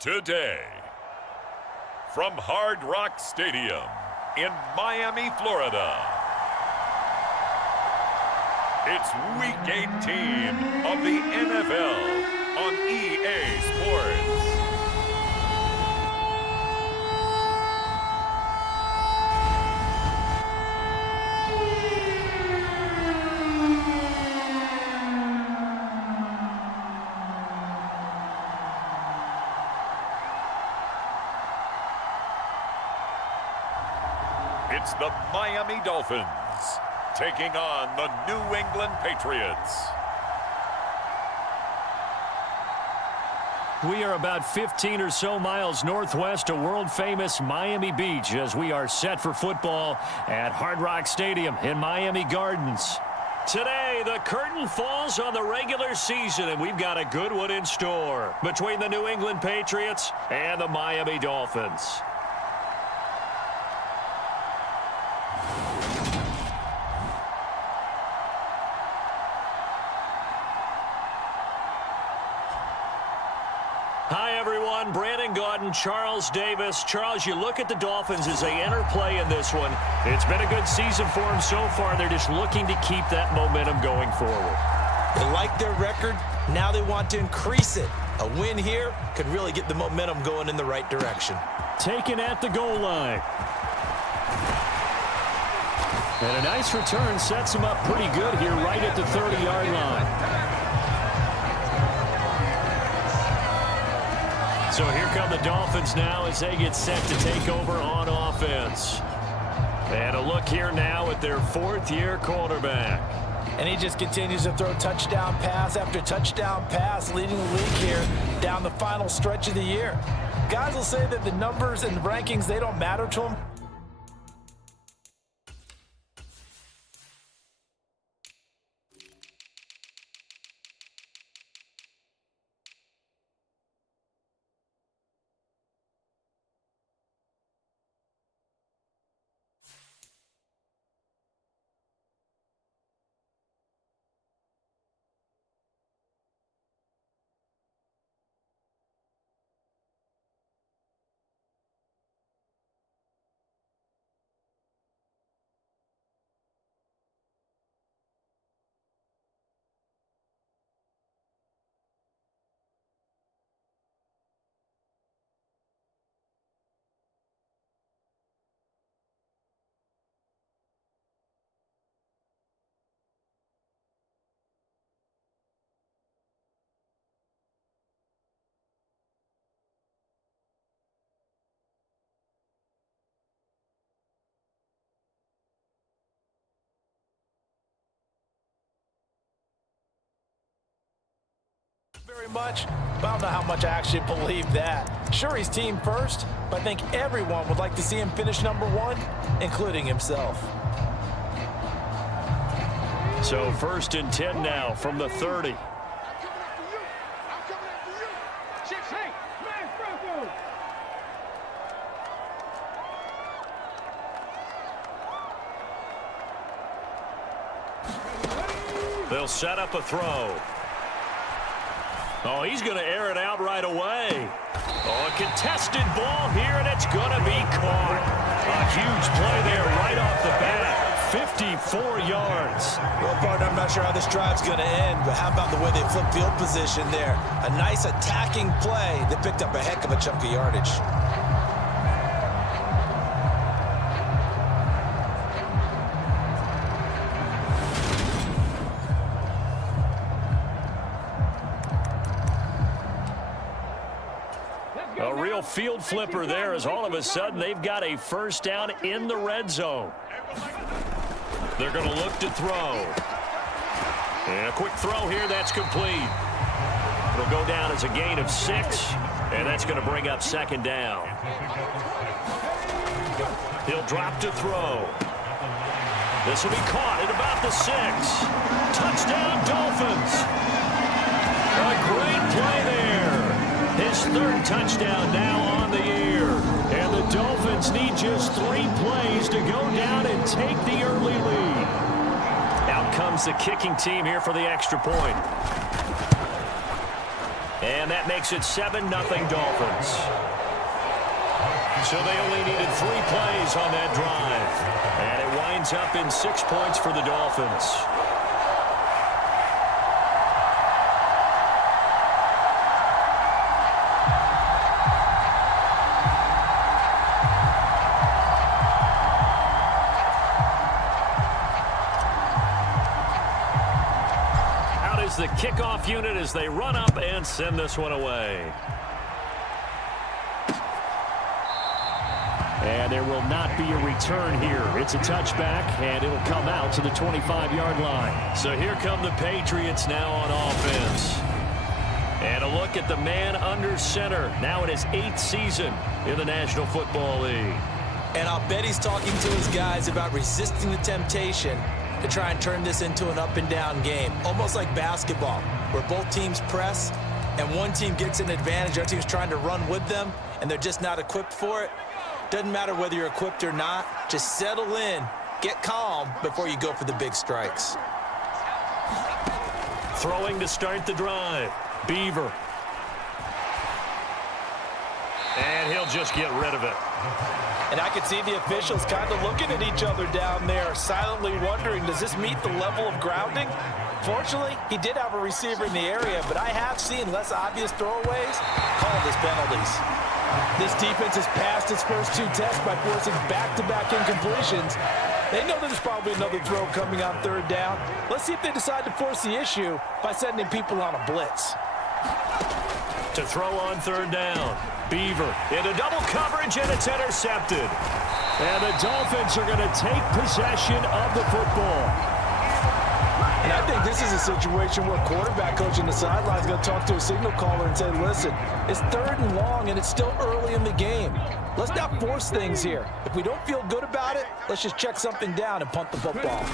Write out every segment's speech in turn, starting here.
Today, from Hard Rock Stadium in Miami, Florida, it's Week 18 of the NFL on EA Sports. It's the Miami Dolphins taking on the New England Patriots. We are about 15 or so miles northwest of world-famous Miami Beach as we are set for football at Hard Rock Stadium in Miami Gardens. Today, the curtain falls on the regular season, and we've got a good one in store between the New England Patriots and the Miami Dolphins. Hi, everyone. Brandon Gaudin, Charles Davis. Charles, you look at the Dolphins as they enter play in this one. It's been a good season for them so far. They're just looking to keep that momentum going forward. They like their record. Now they want to increase it. A win here could really get the momentum going in the right direction. Taken at the goal line. And a nice return sets them up pretty good here right at the 30-yard line. So here come the Dolphins now as they get set to take over on offense. And a look here now at their fourth-year quarterback. And he just continues to throw touchdown pass after touchdown pass, leading the league here down the final stretch of the year. Guys will say that the numbers and the rankings, they don't matter to him. Very much, but I don't know how much I actually believe that. Sure, he's team first, but I think everyone would like to see him finish number one, including himself. So 1st and 10 now from the 30. They'll set up a throw. Oh, he's going to air it out right away. Oh, a contested ball here, and it's going to be caught. A huge play there right off the bat. 54 yards. Well, partner, I'm not sure how this drive's going to end, but how about the way they flip field position there? A nice attacking play that picked up a heck of a chunk of yardage. A real field flipper there as all of a sudden they've got a first down in the red zone. They're going to look to throw. And a quick throw here, that's complete. It'll go down as a gain of 6, and that's going to bring up 2nd down. He'll drop to throw. This will be caught at about the 6. Touchdown, Dolphins. A great play there. His 3rd touchdown now on the year. And the Dolphins need just 3 plays to go down and take the early lead. Out comes the kicking team here for the extra point. And that makes it 7-0 Dolphins. So they only needed 3 plays on that drive. And it winds up in 6 points for the Dolphins. Out is the kickoff unit as they run up and send this one away. And there will not be a return here. It's a touchback, and it'll come out to the 25-yard line. So here come the Patriots now on offense. And a look at the man under center, now in his 8th season in the National Football League. And I'll bet he's talking to his guys about resisting the temptation to try and turn this into an up-and-down game, almost like basketball, where both teams press, and one team gets an advantage, the other team's trying to run with them, and they're just not equipped for it. Doesn't matter whether you're equipped or not. Just settle in, get calm before you go for the big strikes. Throwing to start the drive, Beaver. And he'll just get rid of it. And I could see the officials kind of looking at each other down there, silently wondering, does this meet the level of grounding? Fortunately, he did have a receiver in the area, but I have seen less obvious throwaways called as penalties. This defense has passed its first 2 tests by forcing back-to-back incompletions. They know there's probably another throw coming on 3rd down. Let's see if they decide to force the issue by sending people on a blitz. To throw on 3rd down, Beaver into double coverage, and it's intercepted. And the Dolphins are going to take possession of the football. And I think this is a situation where quarterback coach on the sideline is going to talk to a signal caller and say, listen, it's 3rd and long, and it's still early in the game. Let's not force things here. If we don't feel good about it, let's just check something down and punt the football.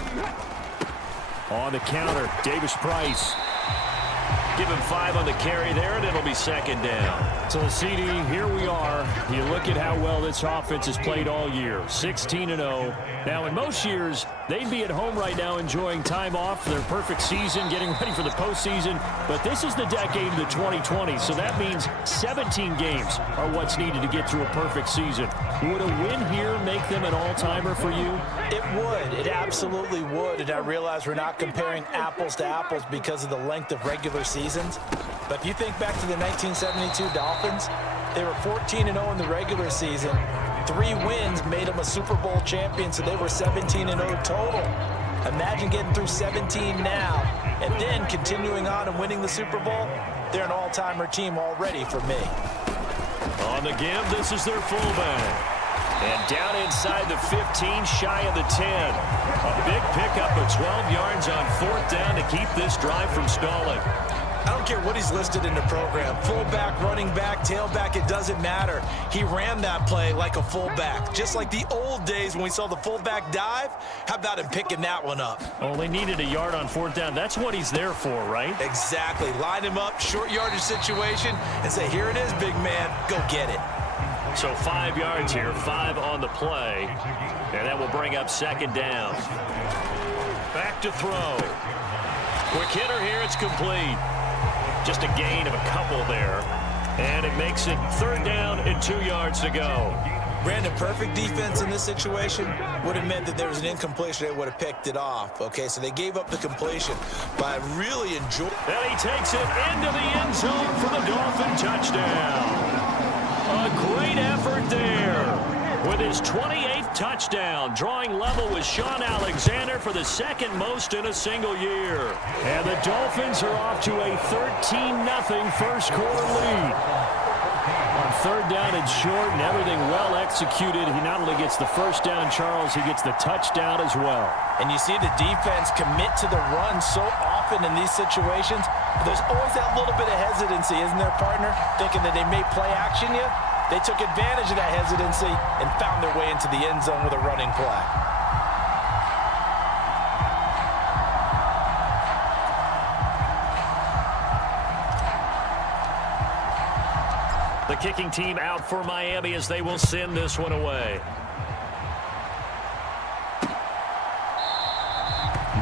On the counter, Davis-Price. Give him 5 on the carry there, and it'll be 2nd down. So, CD, here we are. You look at how well this offense has played all year, 16-0. Now, in most years, they'd be at home right now enjoying time off for their perfect season, getting ready for the postseason. But this is the decade of the 2020s, so that means 17 games are what's needed to get through a perfect season. Would a win here make them an all-timer for you? It would. It absolutely would. And I realize we're not comparing apples to apples because of the length of regular seasons. But if you think back to the 1972 Dolphins, they were 14-0 in the regular season. 3 wins made them a Super Bowl champion, so they were 17-0 total. Imagine getting through 17 now and then continuing on and winning the Super Bowl. They're an all-timer team already for me. On the give, this is their fullback. And down inside the 15, shy of the 10. A big pickup of 12 yards on 4th down to keep this drive from stalling. I don't care what he's listed in the program. Fullback, running back, tailback, it doesn't matter. He ran that play like a fullback. Just like the old days when we saw the fullback dive. How about him picking that one up? Only needed a yard on 4th down. That's what he's there for, right? Exactly. Line him up, short yardage situation, and say, here it is, big man. Go get it. So 5 yards here, 5 on the play. And that will bring up 2nd down. Back to throw. Quick hitter here, it's complete. Just a gain of a couple there. And it makes it 3rd down and 2 yards to go. Brandon, perfect defense in this situation would have meant that there was an incompletion. They would have picked it off. Okay, so they gave up the completion. But I really enjoyed. And he takes it into the end zone for the Dolphin touchdown. A great effort there. With his 28th touchdown, drawing level with Sean Alexander for the 2nd most in a single year. And the Dolphins are off to a 13-0 first quarter lead. On 3rd down and short and everything well executed, he not only gets the 1st down, Charles, he gets the touchdown as well. And you see the defense commit to the run so often in these situations. There's always that little bit of hesitancy, isn't there, partner? Thinking that they may play action you. They took advantage of that hesitancy and found their way into the end zone with a running play. The kicking team out for Miami as they will send this one away.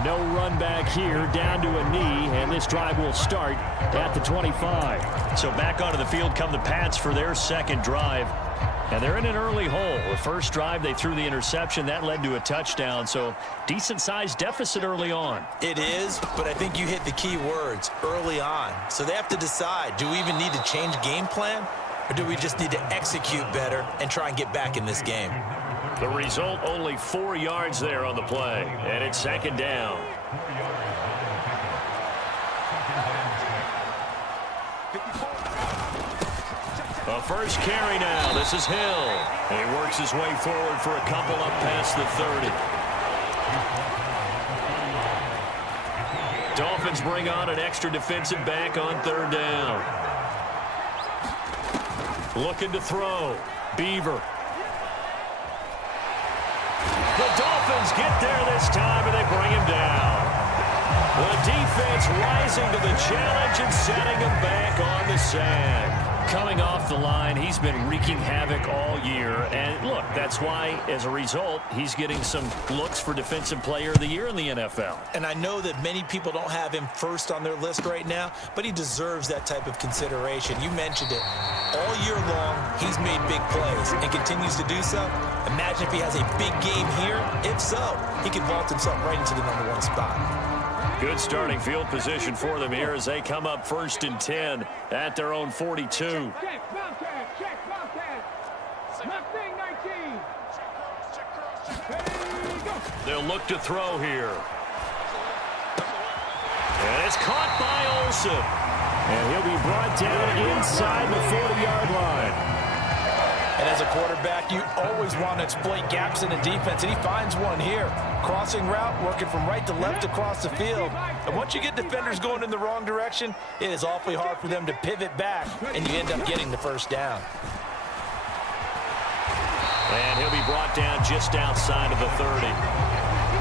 No run back here, down to a knee, and this drive will start at the 25. So back onto the field come the Pats for their second drive. And they're in an early hole. The first drive, they threw the interception. That led to a touchdown. So decent-sized deficit early on. It is, but I think you hit the key words, early on. So they have to decide, do we even need to change game plan? Or do we just need to execute better and try and get back in this game? The result, only 4 yards there on the play. And it's second down. A first carry now. This is Hill. And he works his way forward for a couple up past the 30. Dolphins bring on an extra defensive back on third down. Looking to throw. Beaver. The Dolphins get there this time, and they bring him down. The defense rising to the challenge and setting him back on the sand. Coming off the line, he's been wreaking havoc all year. And look, that's why, as a result, he's getting some looks for Defensive Player of the Year in the NFL. And I know that many people don't have him first on their list right now, but he deserves that type of consideration. You mentioned it. All year long, he's made big plays and continues to do so. Imagine if he has a big game here. If so, he could vault himself right into the #1 spot. Good starting field position for them here as they come up 1st and 10 at their own 42. They'll look to throw here. And it's caught by Olsen. And he'll be brought down inside the 40-yard line. And as a quarterback, you always want to exploit gaps in the defense, and he finds one here. Crossing route, working from right to left across the field. And once you get defenders going in the wrong direction, it is awfully hard for them to pivot back, and you end up getting the first down. And he'll be brought down just outside of the 30.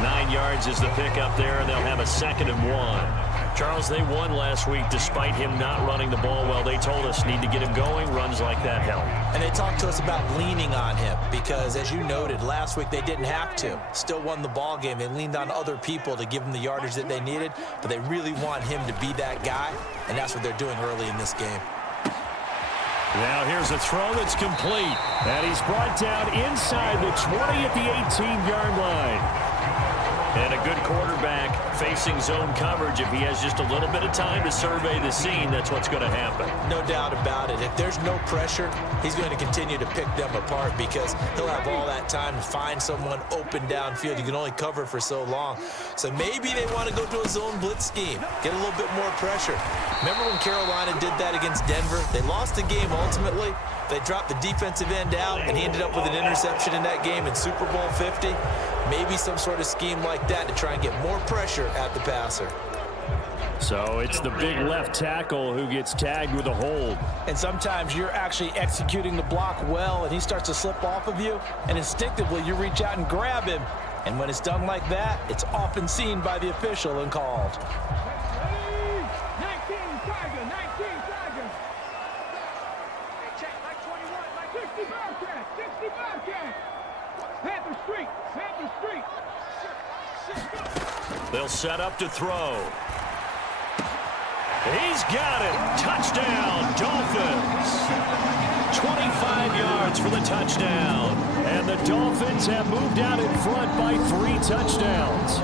9 yards is the pickup there, and they'll have a 2nd and 1. Charles, they won last week despite him not running the ball well. They told us need to get him going. Runs like that help. And they talked to us about leaning on him because, as you noted, last week they didn't have to. Still won the ball game. They leaned on other people to give them the yardage that they needed, but they really want him to be that guy, and that's what they're doing early in this game. Now here's a throw that's complete. And he's brought down inside the 20 at the 18-yard line. And a good quarterback facing zone coverage. If he has just a little bit of time to survey the scene, that's what's going to happen. No doubt about it. If there's no pressure, he's going to continue to pick them apart because he'll have all that time to find someone open downfield. You can only cover for so long. So maybe they want to go to a zone blitz scheme, get a little bit more pressure. Remember when Carolina did that against Denver? They lost the game ultimately. They dropped the defensive end out, and he ended up with an interception in that game in Super Bowl 50. Maybe some sort of scheme like that to try and get more pressure at the passer. So it's the big left tackle who gets tagged with a hold. And sometimes you're actually executing the block well, and he starts to slip off of you, and instinctively you reach out and grab him. And when it's done like that, it's often seen by the official and called. They'll set up to throw. He's got it. Touchdown, Dolphins. 25 yards for the touchdown. And the Dolphins have moved out in front by 3 touchdowns.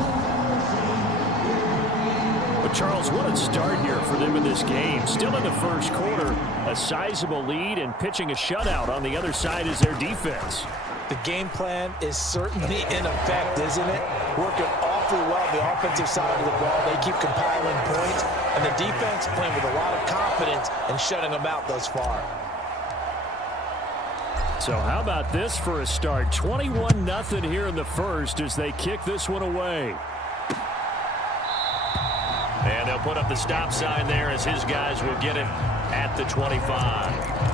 But Charles, what a start here for them in this game. Still in the first quarter, a sizable lead and pitching a shutout on the other side is their defense. The game plan is certainly in effect, isn't it? Working awfully well the offensive side of the ball. They keep compiling points, and the defense playing with a lot of confidence and shutting them out thus far. So how about this for a start? 21-0 here in the first as they kick this one away. And they'll put up the stop sign there as his guys will get it at the 25.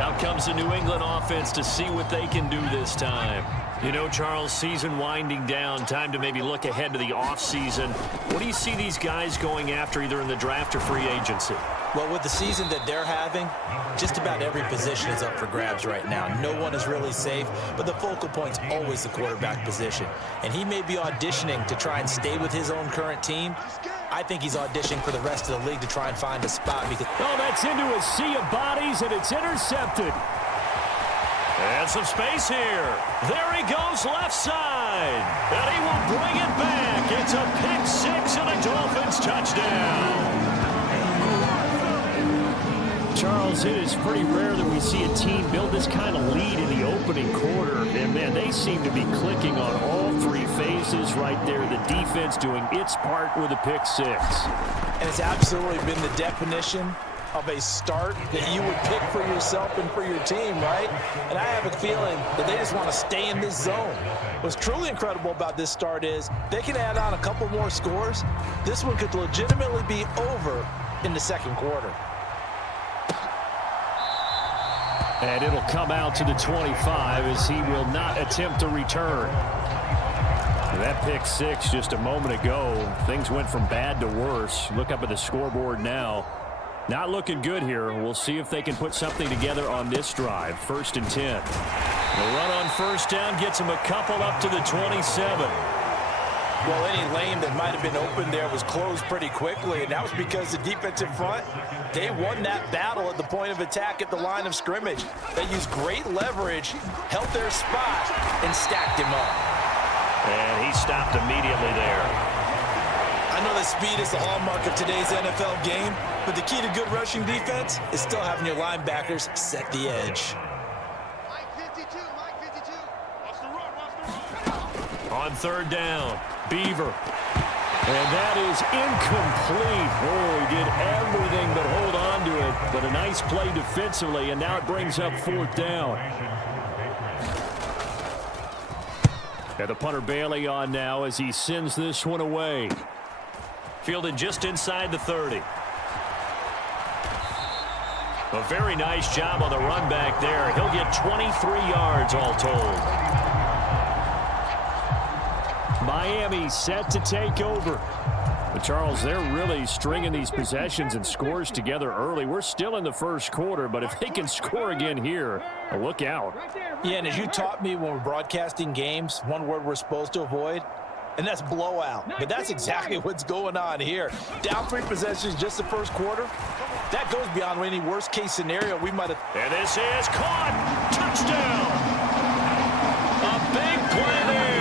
Out comes the New England offense to see what they can do this time. You know, Charles, season winding down, time to maybe look ahead to the offseason. What do you see these guys going after either in the draft or free agency? Well, with the season that they're having, just about every position is up for grabs right now. No one is really safe, but the focal point's always the quarterback position. And he may be auditioning to try and stay with his own current team. I think he's auditioning for the rest of the league to try and find a spot. Because that's into a sea of bodies, and it's intercepted. And some space here. There he goes left side. And he will bring it back. It's a pick six and a Dolphins touchdown. Charles, it is pretty rare that we see a team build this kind of lead in the opening quarter. And, man, they seem to be clicking on all three phases right there. The defense doing its part with a pick six. And it's absolutely been the definition of a start that you would pick for yourself and for your team, right? And I have a feeling that they just want to stay in this zone. What's truly incredible about this start is they can add on a couple more scores. This one could legitimately be over in the second quarter. And it'll come out to the 25 as he will not attempt to return. That pick six just a moment ago. Things went from bad to worse. Look up at the scoreboard now. Not looking good here. We'll see if they can put something together on this drive. 1st and 10. The run on first down gets him a couple up to the 27. Well, any lane that might have been open there was closed pretty quickly, and that was because the defensive front, they won that battle at the point of attack at the line of scrimmage. They used great leverage, held their spot, and stacked him up. And he stopped immediately there. I know that speed is the hallmark of today's NFL game, but the key to good rushing defense is still having your linebackers set the edge. On third down, Beaver. And that is incomplete. Oh, he did everything but hold on to it. But a nice play defensively, and now it brings up 4th down. And the punter Bailey on now as he sends this one away. Fielded just inside the 30. A very nice job on the run back there. He'll get 23 yards all told. Miami set to take over. But Charles, they're really stringing these possessions and scores together early. We're still in the first quarter, but if they can score again here, look out. Yeah, and as you taught me when we're broadcasting games, one word we're supposed to avoid, and that's blowout. But that's exactly what's going on here. Down 3 possessions just the first quarter. That goes beyond any worst-case scenario we might have. And this is caught. Touchdown. A big play there.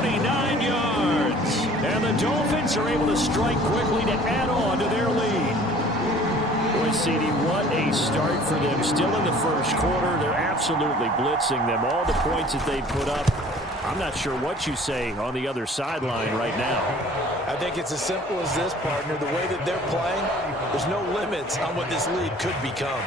49 yards. And the Dolphins are able to strike quickly to add on to their lead. Boy, CD, what a start for them. Still in the first quarter. They're absolutely blitzing them. All the points that they put up. I'm not sure what you say on the other sideline right now. I think it's as simple as this, partner. The way that they're playing, there's no limits on what this lead could become.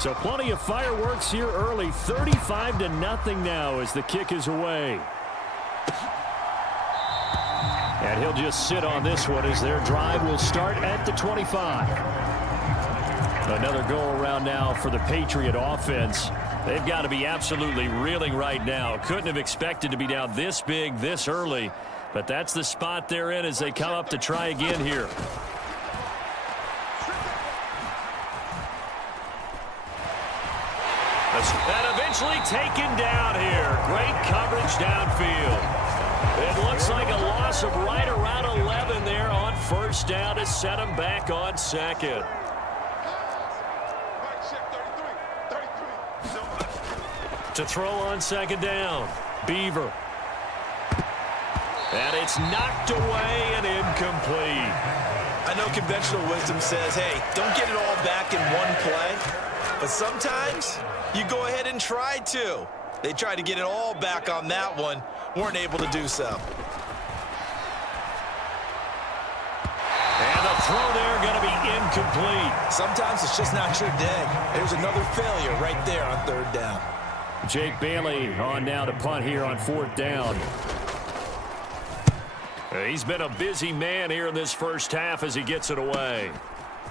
So plenty of fireworks here early. 35-0 now as the kick is away. And he'll just sit on this one as their drive will start at the 25. Another go-around now for the Patriot offense. They've got to be absolutely reeling right now. Couldn't have expected to be down this big, this early. But that's the spot they're in as they come up to try again here. And eventually taken down here. Great coverage downfield. It looks like a loss of right around 11 there on first down to set him back on second. To throw on second down, Beaver. And it's knocked away and incomplete. I know conventional wisdom says, hey, don't get it all back in one play. But sometimes you go ahead and try to. They tried to get it all back on that one. Weren't able to do so. And the throw there going to be incomplete. Sometimes it's just not your day. There's another failure right there on third down. Jake Bailey on now to punt here on 4th down. He's been a busy man here in this first half as he gets it away.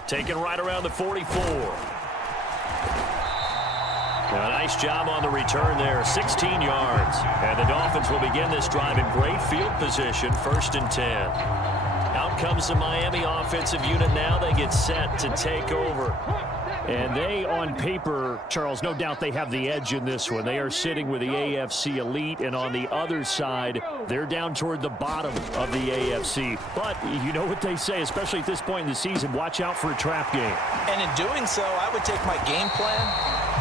Taken right around the 44. A nice job on the return there, 16 yards. And the Dolphins will begin this drive in great field position, 1st and 10. Out comes the Miami offensive unit now. They get set to take over. And they, on paper, Charles, no doubt they have the edge in this one. They are sitting with the AFC elite, and on the other side, they're down toward the bottom of the AFC. But you know what they say, especially at this point in the season, watch out for a trap game. And in doing so, I would take my game plan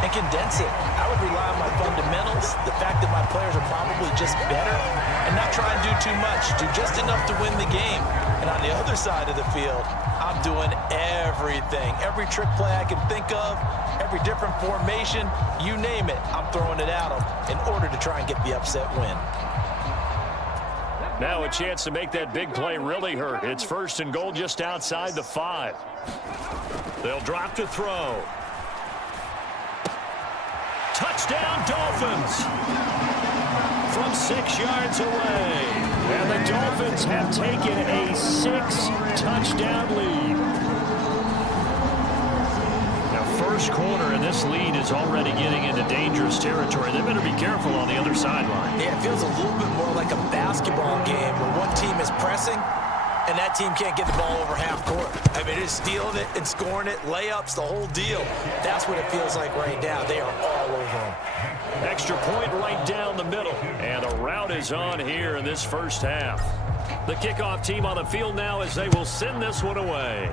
and condense it. I would rely on my fundamentals, the fact that my players are probably just better, and not try and do too much, do just enough to win the game. And on the other side of the field, I'm doing everything. Every trick play I can think of, every different formation, you name it, I'm throwing it at them in order to try and get the upset win. Now a chance to make that big play really hurt. It's 1st and goal just outside the 5. They'll drop to throw. Touchdown, Dolphins! From 6 yards away. And the Dolphins have taken a 6-touchdown lead. Now, first quarter, and this lead is already getting into dangerous territory. They better be careful on the other sideline. Yeah, it feels a little bit more like a basketball game where one team is pressing and that team can't get the ball over half court. I mean, it's stealing it and scoring it, layups, the whole deal. That's what it feels like right now. They are all over them. Extra point right down the middle. And the route is on here in this first half. The kickoff team on the field now as they will send this one away.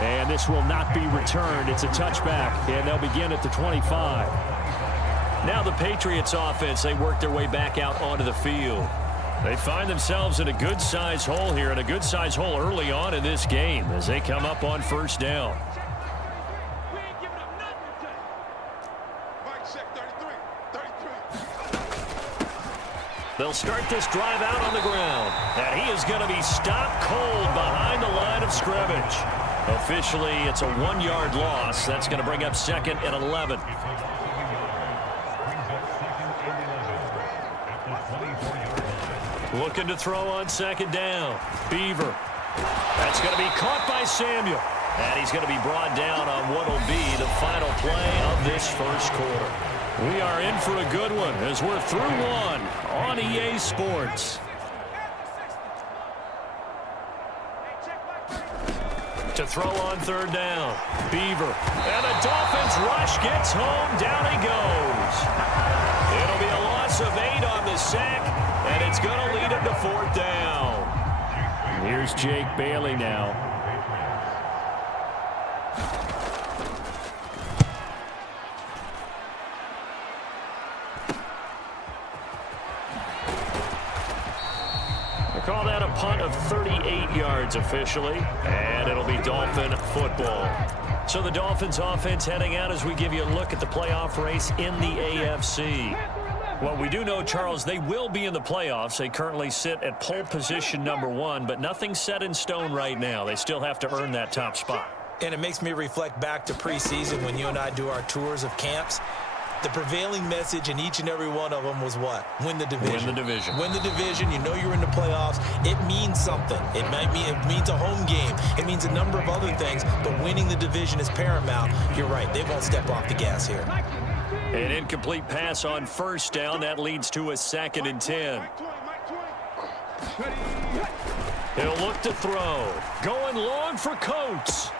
And this will not be returned. It's a touchback, and they'll begin at the 25. Now the Patriots offense, they work their way back out onto the field. They find themselves in a good-sized hole here, and a good-sized hole early on in this game as they come up on 1st down. They'll start this drive out on the ground, and he is going to be stopped cold behind the line of scrimmage. Officially, it's a 1-yard loss. That's going to bring up 2nd and 11. Looking to throw on 2nd down. Beaver. That's going to be caught by Samuel. And he's going to be brought down on what will be the final play of this first quarter. We are in for a good one as we're through one on EA Sports. To throw on 3rd down. Beaver. And the Dolphins rush gets home. Down he goes. It'll be a loss of 8 on the sack, and it's going to lead him to 4th down. Here's Jake Bailey now. Call that a punt of 38 yards officially, and it'll be Dolphin football. So the Dolphins offense heading out as we give you a look at the playoff race in the AFC. Well, we do know, Charles, they will be in the playoffs. They currently sit at pole position number 1, but nothing's set in stone right now. They still have to earn that top spot. And it makes me reflect back to preseason when you and I do our tours of camps. The prevailing message in each and every one of them was what? Win the division. Win the division. Win the division. You know you're in the playoffs. It means something. It means a home game. It means a number of other things, but winning the division is paramount. You're right. They won't step off the gas here. An incomplete pass on 1st down. That leads to a 2nd and 10. He'll look to throw. Going long for Coates.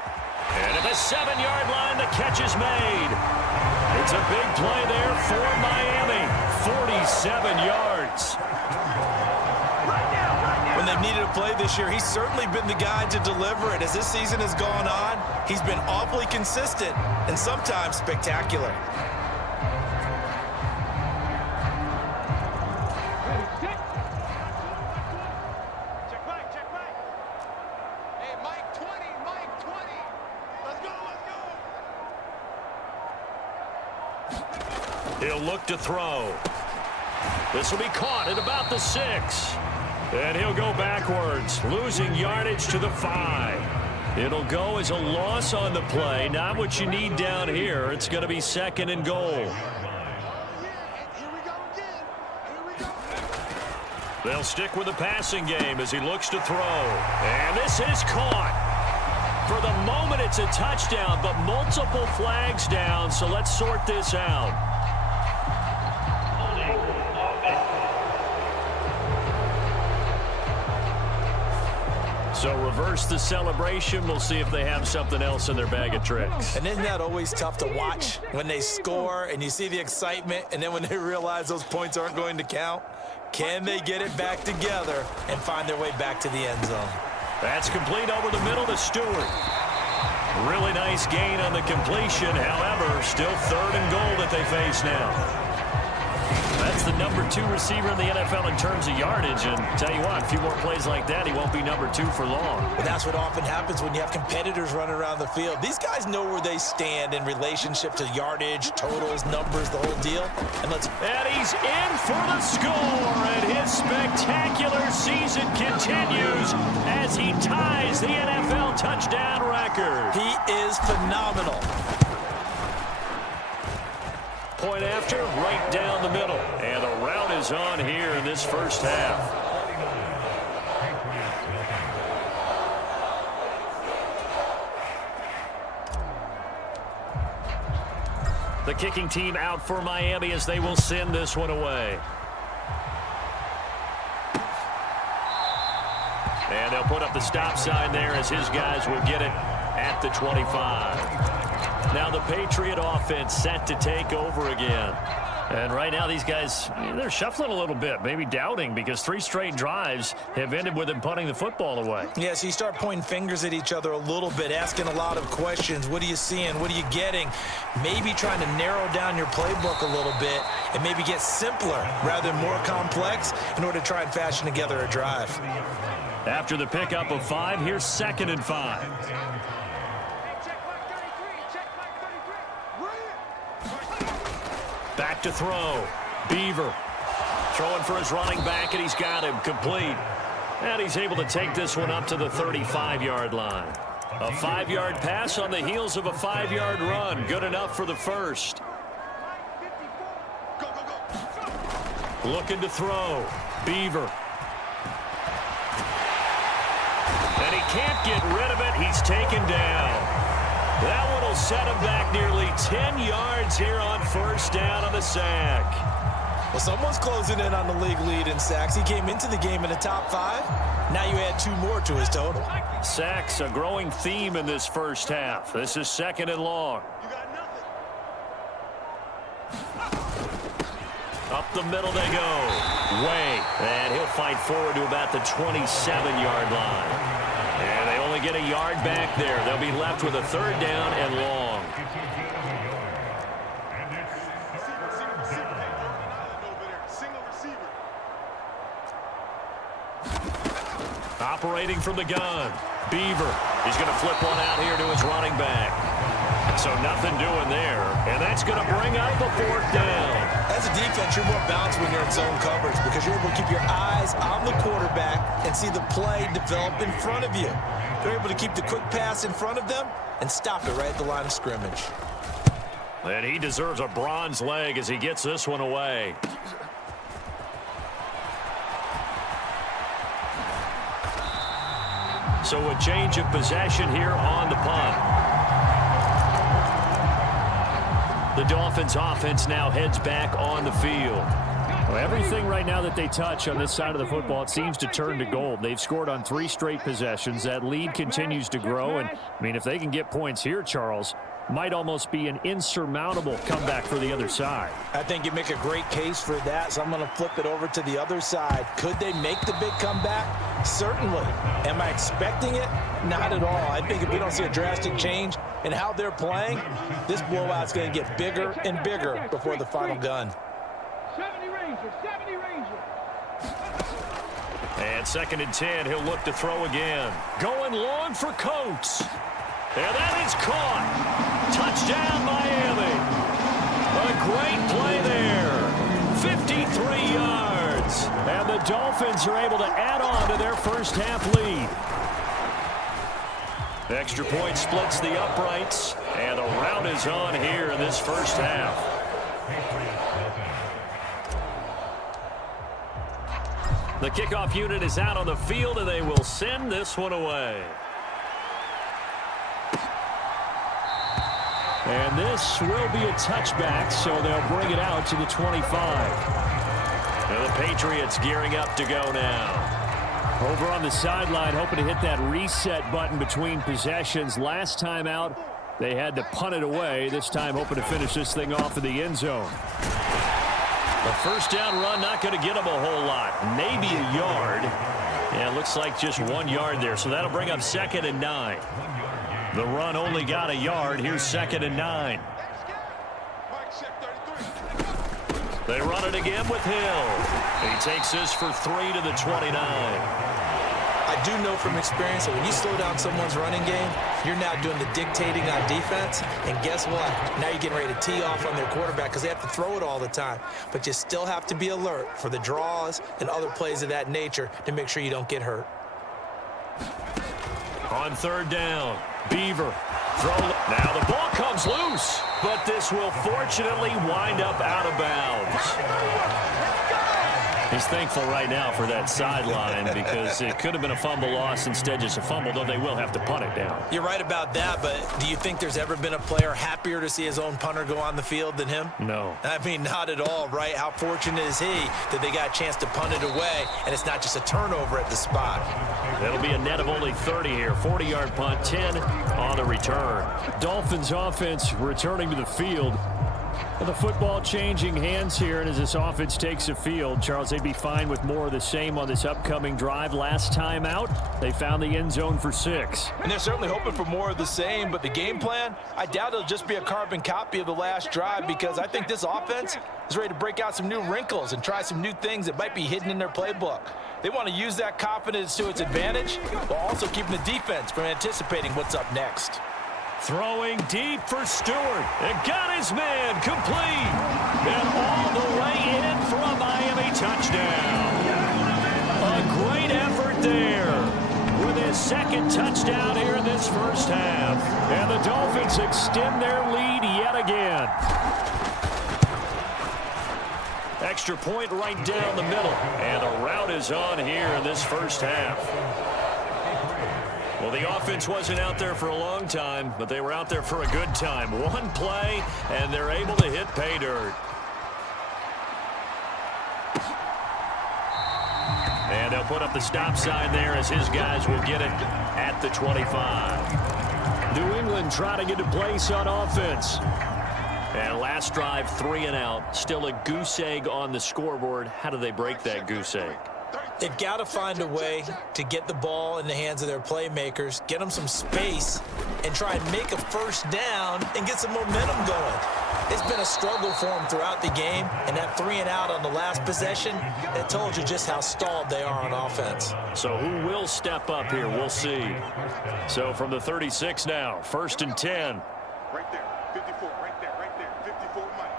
And at the 7-yard line, the catch is made. It's a big play there for Miami. 47 yards. When they've needed a play this year, he's certainly been the guy to deliver it. As this season has gone on, he's been awfully consistent and sometimes spectacular. He'll look to throw. This will be caught at about the 6. And he'll go backwards, losing yardage to the 5. It'll go as a loss on the play. Not what you need down here. It's going to be 2nd and goal. They'll stick with the passing game as he looks to throw. And this is caught. For the moment, it's a touchdown, but multiple flags down, so let's sort this out. So reverse the celebration. We'll see if they have something else in their bag of tricks. And isn't that always tough to watch when they score and you see the excitement, and then when they realize those points aren't going to count? Can they get it back together and find their way back to the end zone? That's complete over the middle to Stewart. Really nice gain on the completion. However, still 3rd and goal that they face now. That's the number 2 receiver in the NFL in terms of yardage. And tell you what, a few more plays like that, he won't be number 2 for long. But that's what often happens when you have competitors running around the field. These guys know where they stand in relationship to yardage, totals, numbers, the whole deal. And he's in for the score, and his spectacular season continues as he ties the NFL touchdown record. He is phenomenal. Point after, right down the middle. And the route is on here in this first half. The kicking team out for Miami as they will send this one away. And they'll put up the stop sign there as his guys will get it at the 25. Now the Patriot offense set to take over again. And right now these guys, they're shuffling a little bit, maybe doubting, because 3 straight drives have ended with them punting the football away. Yeah, so you start pointing fingers at each other a little bit, asking a lot of questions. What are you seeing? What are you getting? Maybe trying to narrow down your playbook a little bit and maybe get simpler rather than more complex in order to try and fashion together a drive. After the pickup of 5, here's 2nd and 5. Back to throw. Beaver throwing for his running back, and he's got him complete. And he's able to take this one up to the 35-yard line. A 5-yard pass on the heels of a 5-yard run. Good enough for the first. Looking to throw. Beaver. And he can't get rid of it. He's taken down. That one will set him back nearly 10 yards here on first down on the sack. Well, someone's closing in on the league lead in sacks. He came into the game in the top 5. Now you add 2 more to his total. Sacks, a growing theme in this first half. This is 2nd and long. Up the middle they go. Way. And he'll fight forward to about the 27-yard line. And they only get a yard back there. They'll be left with a 3rd down and long. Operating from the gun. Beaver. He's going to flip one out here to his running back. So nothing doing there. And that's going to bring up the 4th down. As a defense, you're more balanced when you're in zone coverage because you're able to keep your eyes on the quarterback and see the play develop in front of you. They're able to keep the quick pass in front of them and stop it right at the line of scrimmage. And he deserves a bronze leg as he gets this one away. So a change of possession here on the punt. The Dolphins offense now heads back on the field. Well, everything right now that they touch on this side of the football, it seems to turn to gold. They've scored on 3 straight possessions. That lead continues to grow. And, I mean, if they can get points here, Charles, might almost be an insurmountable comeback for the other side. I think you make a great case for that, so I'm going to flip it over to the other side. Could they make the big comeback? Certainly. Am I expecting it? Not at all. I think if we don't see a drastic change in how they're playing, this blowout's going to get bigger and bigger before the final gun. 70 Ranger. And 2nd and 10, he'll look to throw again. Going long for Coates. And that is caught. Touchdown, Miami. A great play there. 53 yards. And the Dolphins are able to add on to their first half lead. Extra point splits the uprights. And the rout is on here in this first half. The kickoff unit is out on the field, and they will send this one away. And this will be a touchback, so they'll bring it out to the 25. And the Patriots gearing up to go now. Over on the sideline, hoping to hit that reset button between possessions. Last time out, they had to punt it away. This time, hoping to finish this thing off in the end zone. The first down run, not going to get them a whole lot. Maybe a yard. Yeah, it looks like just 1 yard there. So that'll bring up 2nd and 9. The run only got a yard. Here's 2nd and 9. They run it again with Hill. He takes this for 3 to the 29. I do know from experience that when you slow down someone's running game, you're now doing the dictating on defense. And guess what? Now you're getting ready to tee off on their quarterback because they have to throw it all the time. But you still have to be alert for the draws and other plays of that nature to make sure you don't get hurt. On 3rd down, Beaver. Throw. Now the ball comes loose, but this will fortunately wind up out of bounds. He's thankful right now for that sideline because it could have been a fumble loss, instead just a fumble, though they will have to punt it down. You're right about that, but do you think there's ever been a player happier to see his own punter go on the field than him? No. I mean, not at all, right? How fortunate is he that they got a chance to punt it away, and it's not just a turnover at the spot. That'll be a net of only 30 here. 40-yard punt, 10 on the return. Dolphins offense returning to the field. Well, the football changing hands here, and as this offense takes the field, Charles, they'd be fine with more of the same on this upcoming drive. Last time out, they found the end zone for 6. And they're certainly hoping for more of the same, but the game plan, I doubt it'll just be a carbon copy of the last drive because I think this offense is ready to break out some new wrinkles and try some new things that might be hidden in their playbook. They want to use that confidence to its advantage while also keeping the defense from anticipating what's up next. Throwing deep for Stewart. And got his man complete. And all the way in for a Miami touchdown. A great effort there with his 2nd touchdown here in this first half. And the Dolphins extend their lead yet again. Extra point right down the middle. And the route is on here in this first half. Well, the offense wasn't out there for a long time, but they were out there for a good time. One play, and they're able to hit pay dirt. And they'll put up the stop sign there as his guys will get it at the 25. New England trying to get a place on offense. And last drive, 3 and out. Still a goose egg on the scoreboard. How do they break that goose egg? They've got to find a way to get the ball in the hands of their playmakers, get them some space, and try and make a first down and get some momentum going. It's been a struggle for them throughout the game, and that 3 and out on the last possession, that told you just how stalled they are on offense. So who will step up here? We'll see. So from the 36 now, 1st and 10. Right there, 54, right there, 54 Mike.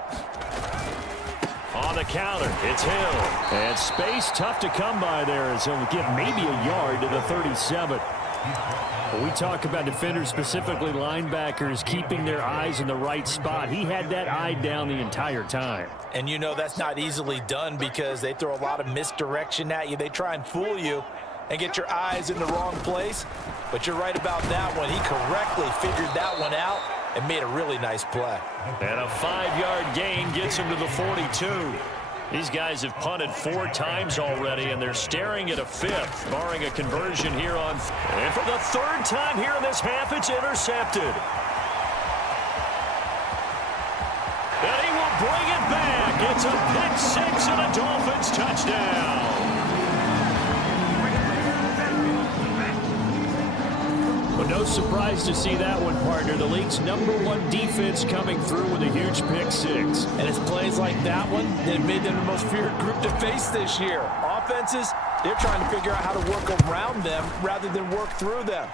On the counter, it's Hill. And space tough to come by there as he'll get maybe a yard to the 37. When we talk about defenders, specifically linebackers, keeping their eyes in the right spot. He had that eye down the entire time. And you know that's not easily done because they throw a lot of misdirection at you. They try and fool you and get your eyes in the wrong place. But you're right about that one. He correctly figured that one out and made a really nice play. And a 5-yard gain gets him to the 42. These guys have punted 4 times already, and they're staring at a 5th, barring a conversion here on. And for the 3rd time here in this half, it's intercepted. And he will bring it back. It's a pick 6 and a Dolphins touchdown. But no surprise to see that one, partner. The league's #1 defense coming through with a huge pick 6. And it's plays like that one that have made them the most feared group to face this year. Offenses, they're trying to figure out how to work around them rather than work through them.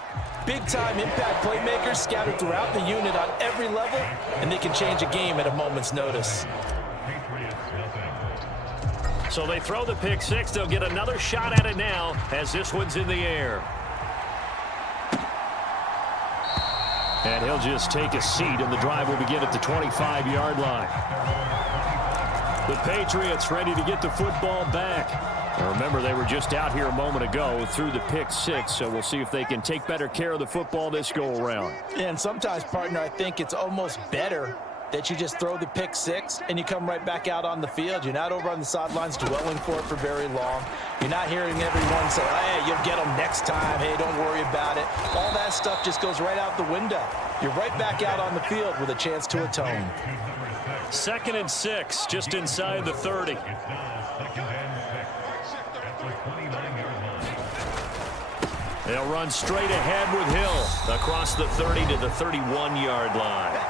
Big-time impact playmakers scattered throughout the unit on every level, and they can change a game at a moment's notice. So they throw the pick 6. They'll get another shot at it now as this one's in the air. And he'll just take a seat, and the drive will begin at the 25-yard line. The Patriots ready to get the football back. Now remember, they were just out here a moment ago through the pick six, so we'll see if they can take better care of the football this go-around. And sometimes, partner, I think it's almost better that you just throw the pick six and you come right back out on the field. You're not over on the sidelines dwelling for it for very long. You're not hearing everyone say, hey, you'll get them next time. Hey, don't worry about it. All that stuff just goes right out the window. You're right back out on the field with a chance to atone. 2nd and 6, just inside the 30. They'll run straight ahead with Hill across the 30 to the 31-yard line.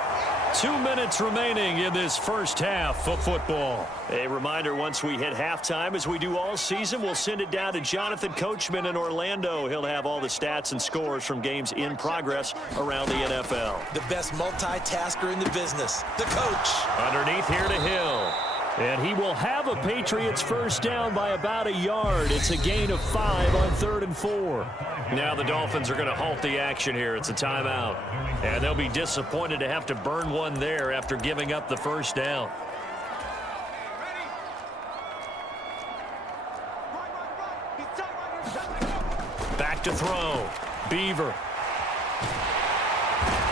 2 minutes remaining in this first half of football. A reminder, once we hit halftime, as we do all season, we'll send it down to Jonathan Coachman in Orlando. He'll have all the stats and scores from games in progress around the NFL. The best multitasker in the business, the coach. Underneath here to Hill. And he will have a Patriots first down by about a yard. It's a gain of 5 on 3rd and 4. Now the Dolphins are going to halt the action here. It's a timeout. And they'll be disappointed to have to burn one there after giving up the first down. Back to throw. Beaver.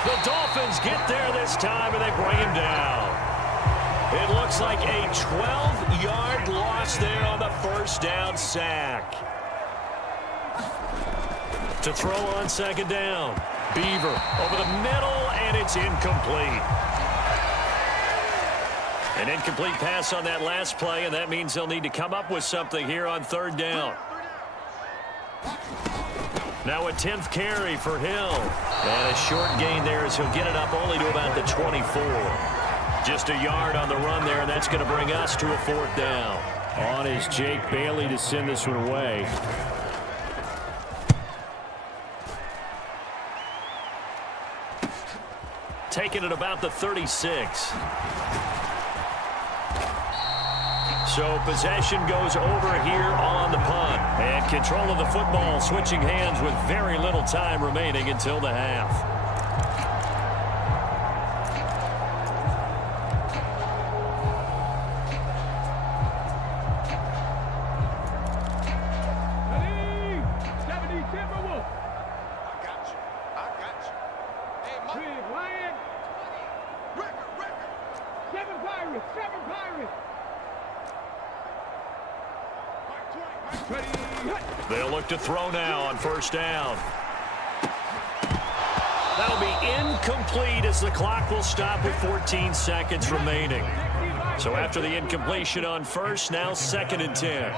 The Dolphins get there this time, and they bring him down. It looks like a 12-yard loss there on the first down sack. To throw on 2nd down. Beaver over the middle, and it's incomplete. An incomplete pass on that last play, and that means they'll need to come up with something here on 3rd down. Now a 10th carry for Hill. And a short gain there as he'll get it up only to about the 24. Just a yard on the run there, and that's going to bring us to a 4th down. On is Jake Bailey to send this one away. Taking it about the 36. So possession goes over here on the punt. And control of the football switching hands with very little time remaining until the half. They'll look to throw now on 1st down. That'll be incomplete as the clock will stop with 14 seconds remaining. So after the incompletion on 1st, now 2nd and 10.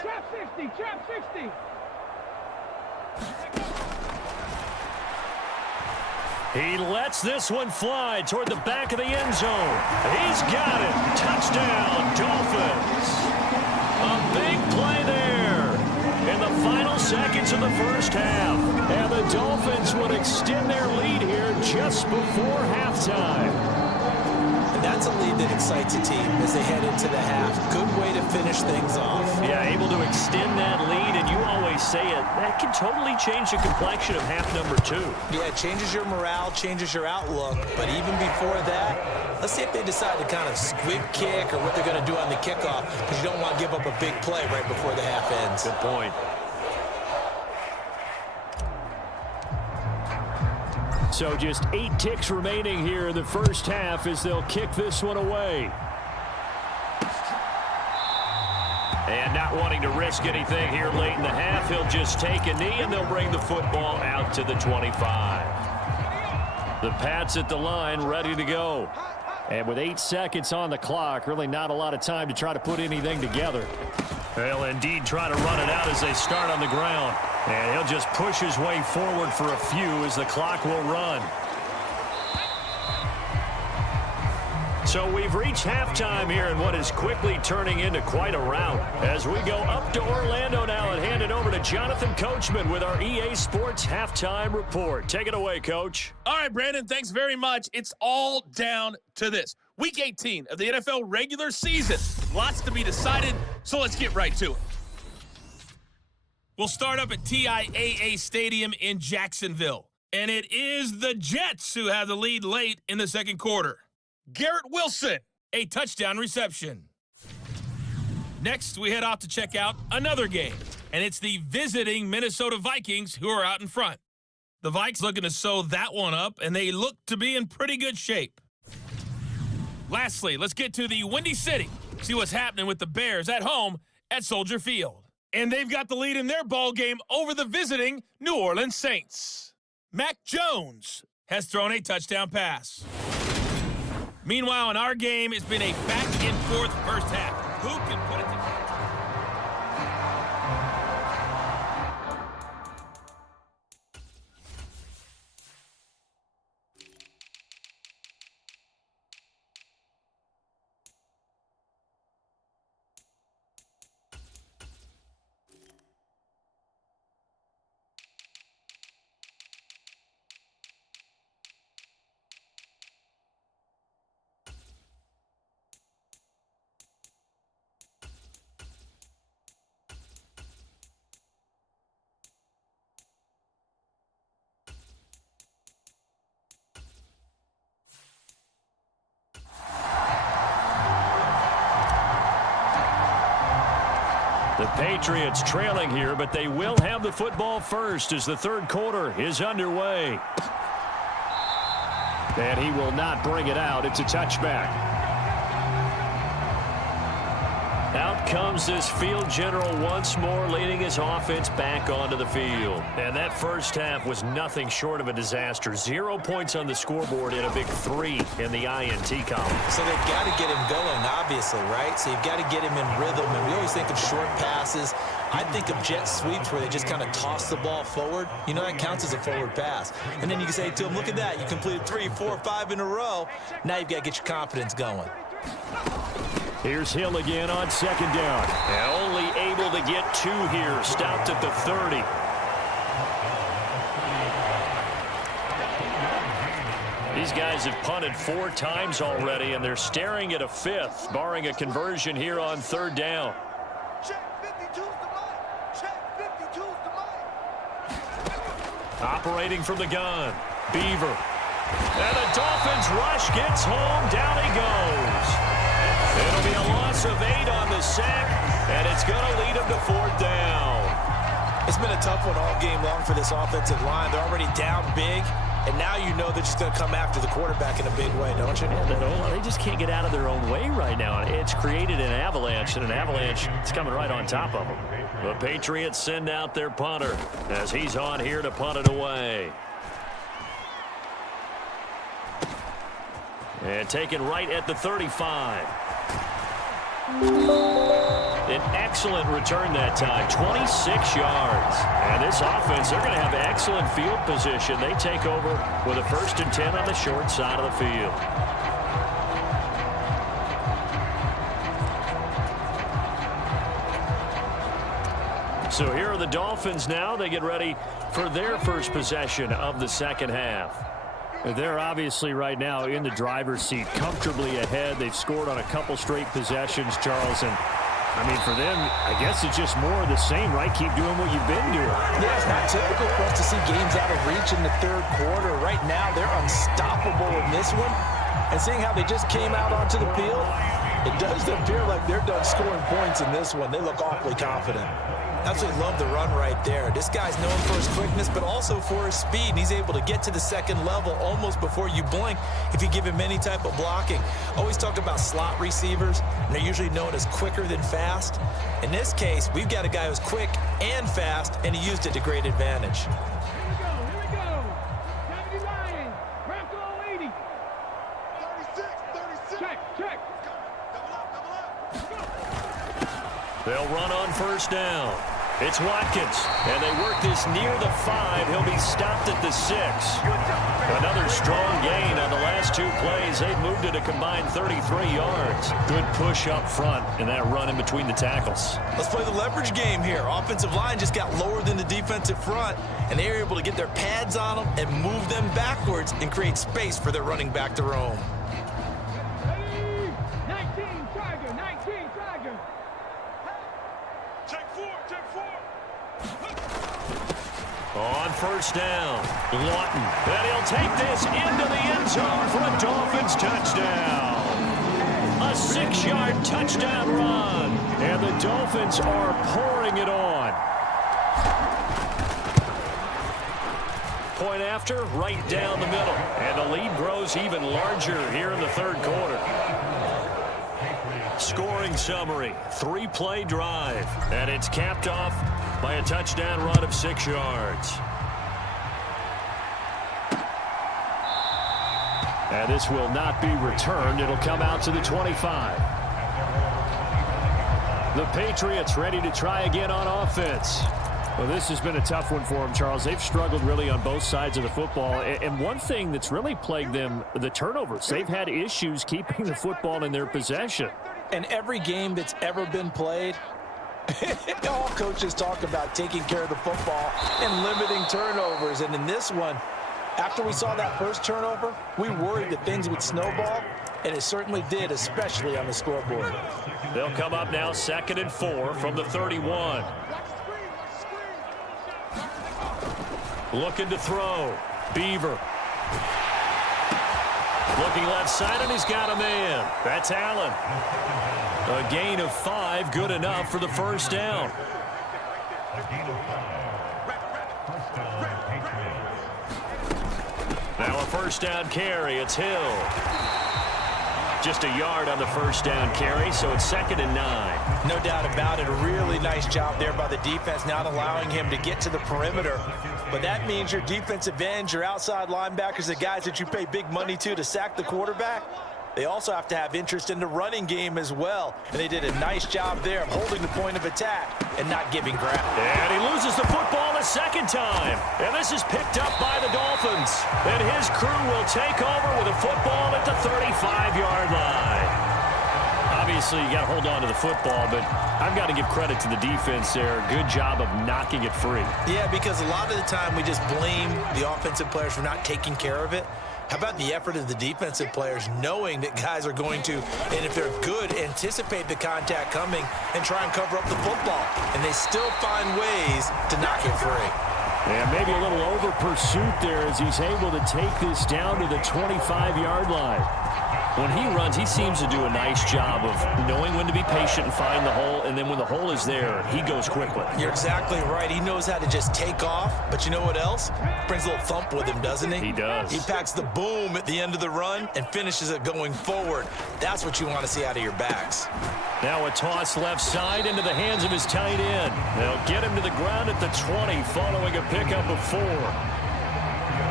Trap 60, trap 60. He lets this one fly toward the back of the end zone. He's got it. Touchdown, Dolphins. A big play there in the final seconds of the first half. And the Dolphins would extend their lead here just before halftime. And that's a lead that excites a team as they head into the half. Good way to finish things off. Yeah, able to extend that lead, and you always say it, that can totally change the complexion of half number 2. Yeah, it changes your morale, changes your outlook. But even before that, let's see if they decide to kind of squib kick or what they're going to do on the kickoff, because you don't want to give up a big play right before the half ends. Good point. So just 8 ticks remaining here in the first half as they'll kick this one away. And not wanting to risk anything here late in the half, he'll just take a knee and they'll bring the football out to the 25. The Pats at the line ready to go. And with 8 seconds on the clock, really not a lot of time to try to put anything together. They'll indeed try to run it out as they start on the ground. And he'll just push his way forward for a few as the clock will run. So we've reached halftime here in what is quickly turning into quite a rout. As we go up to Orlando now and hand it over to Jonathan Coachman with our EA Sports Halftime Report. Take it away, Coach. All right, Brandon, thanks very much. It's all down to this. Week 18 of the NFL regular season. Lots to be decided, so let's get right to it. We'll start up at TIAA Stadium in Jacksonville. And it is the Jets who have the lead late in the second quarter. Garrett Wilson, a touchdown reception. Next, we head off to check out another game, and it's the visiting Minnesota Vikings who are out in front. The Vikes looking to sew that one up, and they look to be in pretty good shape. Lastly, let's get to the Windy City, see what's happening with the Bears at home at Soldier Field. And they've got the lead in their ball game over the visiting New Orleans Saints. Mac Jones has thrown a touchdown pass. Meanwhile, in our game, it's been a back-and-forth first half. Who can put it together? The Patriots trailing here, but they will have the football first as the third quarter is underway. And he will not bring it out. It's a touchback. Out comes this field general once more, leading his offense back onto the field. And that first half was nothing short of a disaster. 0 points on the scoreboard and a big 3 in the INT column. So they've got to get him going, obviously, right? So you've got to get him in rhythm. And we always think of short passes. I think of jet sweeps where they just kind of toss the ball forward. You know, that counts as a forward pass. And then you can say to him, look at that. You completed 3, 4, 5 in a row. Now you've got to get your confidence going. Here's Hill again on second down. And only able to get 2 here. Stopped at the 30. These guys have punted 4 times already, and they're staring at a 5th, barring a conversion here on third down. Operating from the gun, Beaver. And the Dolphins rush gets home. Down he goes. It'll be a loss of 8 on the sack, and it's going to lead them to fourth down. It's been a tough one all game long for this offensive line. They're already down big, and now you know they're just going to come after the quarterback in a big way, don't you? Yeah, they just can't get out of their own way right now. It's created an avalanche, and an avalanche is coming right on top of them. The Patriots send out their punter as he's on here to punt it away. And taken right at the 35. An excellent return that time, 26 yards. And this offense, they're going to have excellent field position. They take over with a 1st and 10 on the short side of the field. So here are the Dolphins now. They get ready for their first possession of the second half. They're obviously right now in the driver's seat, comfortably ahead. They've scored on a couple straight possessions, Charles. And, I mean, for them, I guess it's just more of the same, right? Keep doing what you've been doing. Yeah, it's not typical for us to see games out of reach in the third quarter. Right now, they're unstoppable in this one. And seeing how they just came out onto the field, it does appear like they're done scoring points in this one. They look awfully confident. Absolutely love the run right there. This guy's known for his quickness, but also for his speed. And he's able to get to the second level almost before you blink if you give him any type of blocking. Always talk about slot receivers, and they're usually known as quicker than fast. In this case, we've got a guy who's quick and fast, and he used it to great advantage. Here we go. 79. Bronco 80. 36. Check. They'll run on first down. It's Watkins, and they work this near the 5. He'll be stopped at the 6. Another strong gain on the last 2 plays. They've moved it a combined 33 yards. Good push up front in that run in between the tackles. Let's play the leverage game here. Offensive line just got lower than the defensive front, and they were able to get their pads on them and move them backwards and create space for their running back to roam. 19 Tiger. Take 4. On first down, Lawton. And he'll take this into the end zone for a Dolphins touchdown. A 6-yard touchdown run. And the Dolphins are pouring it on. Point after, right down the middle. And the lead grows even larger here in the third quarter. Scoring summary, 3-play drive. And it's capped off by a touchdown run of 6 yards. And this will not be returned. It'll come out to the 25. The Patriots ready to try again on offense. Well, this has been a tough one for them, Charles. They've struggled really on both sides of the football. And one thing that's really plagued them, the turnovers. They've had issues keeping the football in their possession. And every game that's ever been played, all coaches talk about taking care of the football and limiting turnovers. And in this one, after we saw that first turnover, we worried that things would snowball, and it certainly did, especially on the scoreboard. They'll come up now 2nd and 4 from the 31. Looking to throw. Beaver. Looking left side, and he's got a man. That's Allen. A gain of 5, good enough for the first down. Now a first down carry. It's Hill. Just a yard on the first down carry, so it's 2nd and 9. No doubt about it. A really nice job there by the defense, not allowing him to get to the perimeter. But that means your defensive ends, your outside linebackers, the guys that you pay big money to sack the quarterback, they also have to have interest in the running game as well. And they did a nice job there of holding the point of attack and not giving ground. And he loses the football a second time. And this is picked up by the Dolphins. And his crew will take over with a football at the 35-yard line. Obviously, you got to hold on to the football, but I've got to give credit to the defense there. Good job of knocking it free. Yeah, because a lot of the time we just blame the offensive players for not taking care of it. How about the effort of the defensive players knowing that guys are going to, and if they're good, anticipate the contact coming and try and cover up the football. And they still find ways to knock it free. Yeah, maybe a little over pursuit there as he's able to take this down to the 25-yard line. When he runs, he seems to do a nice job of knowing when to be patient and find the hole, and then when the hole is there, he goes quickly. You're exactly right. He knows how to just take off, but you know what else? Brings a little thump with him, doesn't he? He does. He packs the boom at the end of the run and finishes it going forward. That's what you want to see out of your backs. Now a toss left side into the hands of his tight end. They'll get him to the ground at the 20 following a pickup of 4.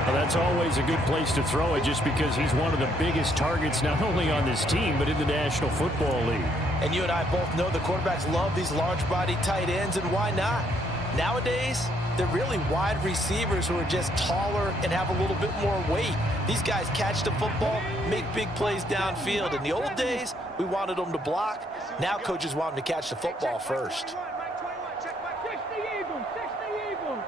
Well, that's always a good place to throw it just because he's one of the biggest targets not only on this team but in the National Football League. And you and I both know the quarterbacks love these large-body tight ends, and why not? Nowadays, they're really wide receivers who are just taller and have a little bit more weight. These guys catch the football, make big plays downfield. In the old days, we wanted them to block. Now coaches want them to catch the football first. 60 Eagles, 60 Eagles.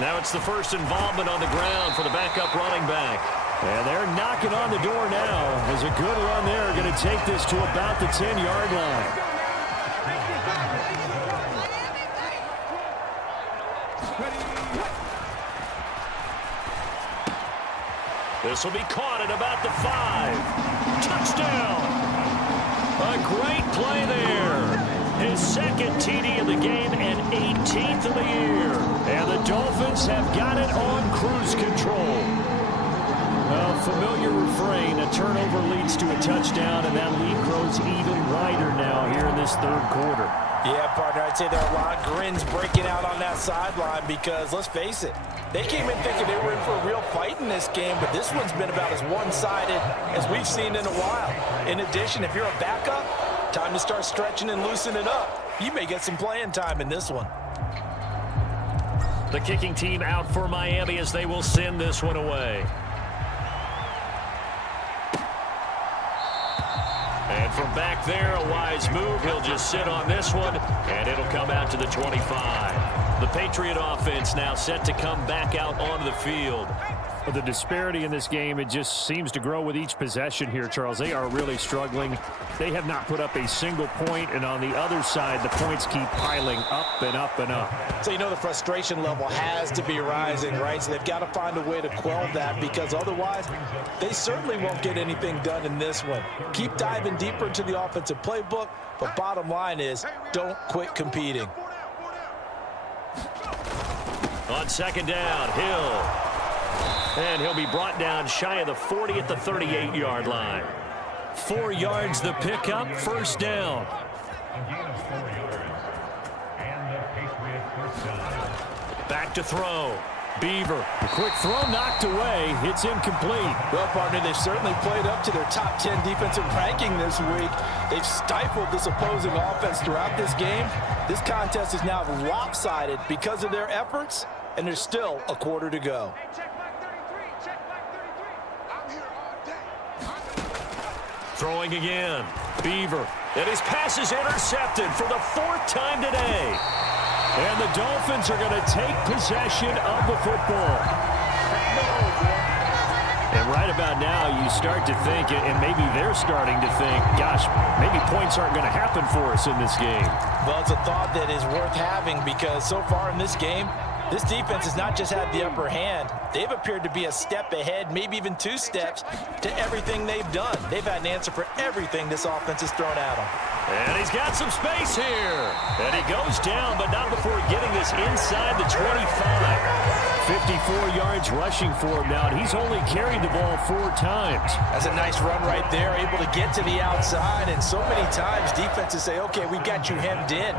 Now it's the first involvement on the ground for the backup running back. And they're knocking on the door now. There's a good run there. Going to take this to about the 10-yard line. This will be caught at about the 5. Touchdown! A great play there. His second TD of the game and 18th of the year. And the Dolphins have got it on cruise control. A familiar refrain, a turnover leads to a touchdown, and that lead grows even wider now here in this third quarter. Yeah, partner, I'd say there are a lot of grins breaking out on that sideline because, let's face it, they came in thinking they were in for a real fight in this game, but this one's been about as one-sided as we've seen in a while. In addition, if you're a backup, time to start stretching and loosening up. You may get some playing time in this one. The kicking team out for Miami as they will send this one away. And from back there, a wise move. He'll just sit on this one, and it'll come out to the 25. The Patriot offense now set to come back out onto the field. The disparity in this game, it just seems to grow with each possession here, Charles. They are really struggling. They have not put up a single point, and on the other side, the points keep piling up and up and up. So you know the frustration level has to be rising, right? So they've got to find a way to quell that, because otherwise they certainly won't get anything done in this one. Keep diving deeper into the offensive playbook, but bottom line is don't quit competing. On second down, Hill. And he'll be brought down shy of the 40 at the 38-yard line. 4 yards the pickup, first down. Back to throw. Beaver, the quick throw knocked away. It's incomplete. Well, partner, they've certainly played up to their top 10 defensive ranking this week. They've stifled this opposing offense throughout this game. This contest is now lopsided because of their efforts, and there's still a quarter to go. Throwing again. Beaver. And his pass is intercepted for the 4th time today. And the Dolphins are going to take possession of the football. And right about now, you start to think, and maybe they're starting to think, gosh, maybe points aren't going to happen for us in this game. Well, it's a thought that is worth having, because so far in this game, this defense has not just had the upper hand. They've appeared to be a step ahead, maybe even 2 steps, to everything they've done. They've had an answer for everything this offense has thrown at them. And he's got some space here. And he goes down, but not before getting this inside the 25. 54 yards rushing for him now, and he's only carried the ball 4 times. That's a nice run right there, able to get to the outside, and so many times defenses say, okay, we got you hemmed in.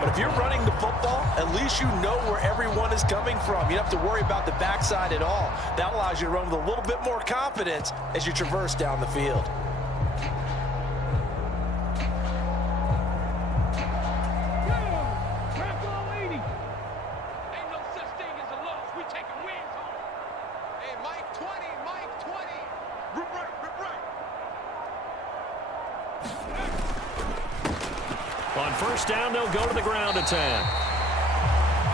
But if you're running the football, at least you know where everyone is coming from. You don't have to worry about the backside at all. That allows you to run with a little bit more confidence as you traverse down the field. On first down, they'll go to the ground attack.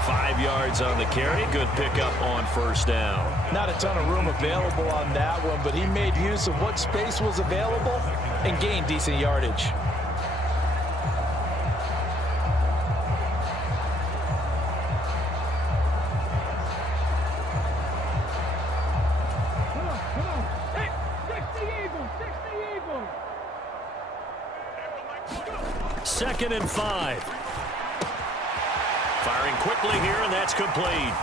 5 yards on the carry. Good pickup on first down. Not a ton of room available on that one, but he made use of what space was available and gained decent yardage. Come on. Hey, 60 Eagles. 2nd and 5. Firing quickly here, and that's complete.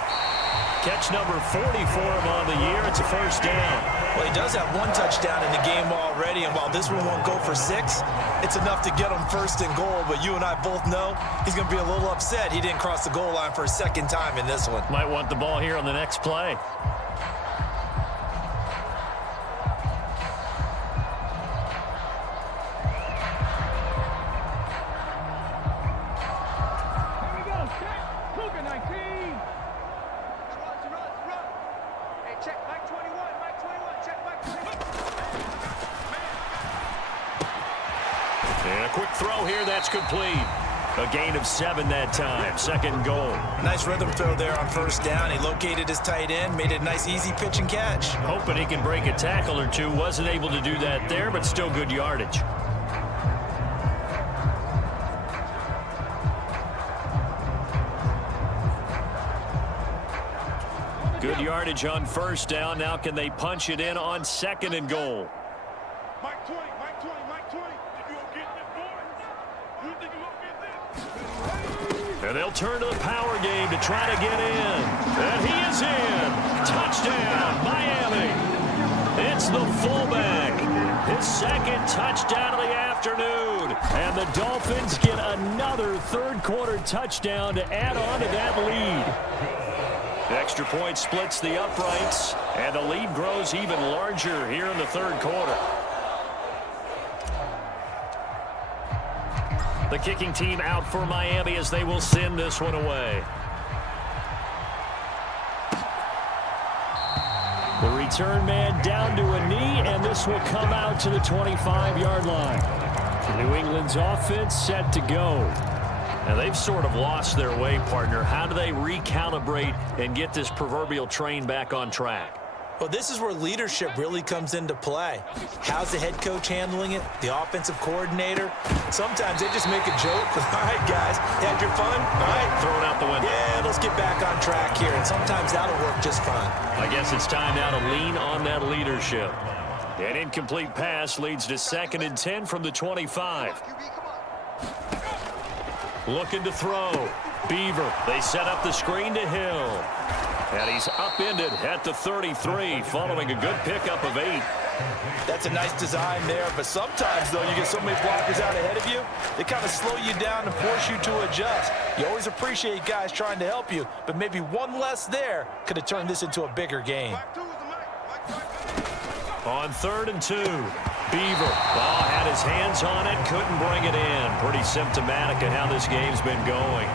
Catch number 40 for him on the year. It's a first down. Well, he does have 1 touchdown in the game already, and while this one won't go for 6, it's enough to get him 1st and goal. But you and I both know he's going to be a little upset he didn't cross the goal line for a 2nd time in this one. Might want the ball here on the next play. And a quick throw here, that's complete. A gain of 7 that time, 2nd and goal. Nice rhythm throw there on first down. He located his tight end, made it a nice easy pitch and catch. Hoping he can break a tackle or 2. Wasn't able to do that there, but still good yardage. Good yardage on first down. Now can they punch it in on 2nd and goal? Mike 20. If you don't get this, boy, you think you're going to get this? And they'll turn to the power game to try to get in. And he is in. Touchdown, Miami. It's the fullback. His 2nd touchdown of the afternoon. And the Dolphins get another 3rd quarter touchdown to add on to that lead. Extra point splits the uprights, and the lead grows even larger here in the 3rd quarter. The kicking team out for Miami as they will send this one away. The return man down to a knee, and this will come out to the 25-yard line. New England's offense set to go. Now, they've sort of lost their way, partner. How do they recalibrate and get this proverbial train back on track? Well, this is where leadership really comes into play. How's the head coach handling it? The offensive coordinator? Sometimes they just make a joke. All right, guys, had your fun? All right. Throw it out the window. Yeah, let's get back on track here. And sometimes that'll work just fine. I guess it's time now to lean on that leadership. An incomplete pass leads to 2nd and 10 from the 25. Looking to throw. Beaver. They set up the screen to Hill. And he's upended at the 33, following a good pickup of 8. That's a nice design there, but sometimes, though, you get so many blockers out ahead of you, they kind of slow you down and force you to adjust. You always appreciate guys trying to help you, but maybe one less there could have turned this into a bigger game. On 3rd and 2, Beaver had his hands on it, couldn't bring it in. Pretty symptomatic of how this game's been going.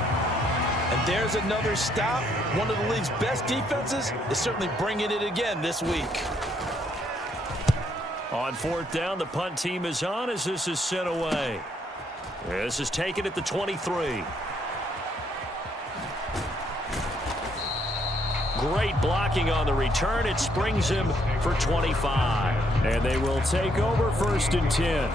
And there's another stop. One of the league's best defenses is certainly bringing it again this week. On 4th down, the punt team is on as this is sent away. This is taken at the 23. Great blocking on the return. It springs him for 25. And they will take over 1st and 10.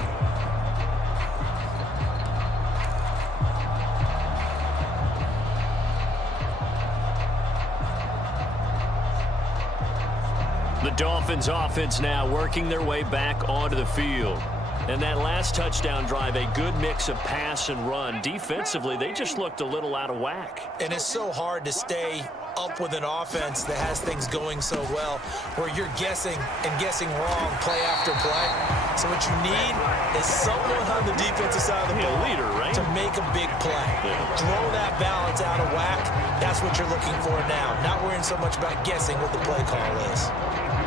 The Dolphins offense now working their way back onto the field. And that last touchdown drive, a good mix of pass and run. Defensively, they just looked a little out of whack. And it's so hard to stay up with an offense that has things going so well, where you're guessing and guessing wrong play after play. So what you need is someone on the defensive side of the ball, leader, right? to make a big play. Yeah. Throw that balance out of whack. That's what you're looking for now. Not worrying so much about guessing what the play call is.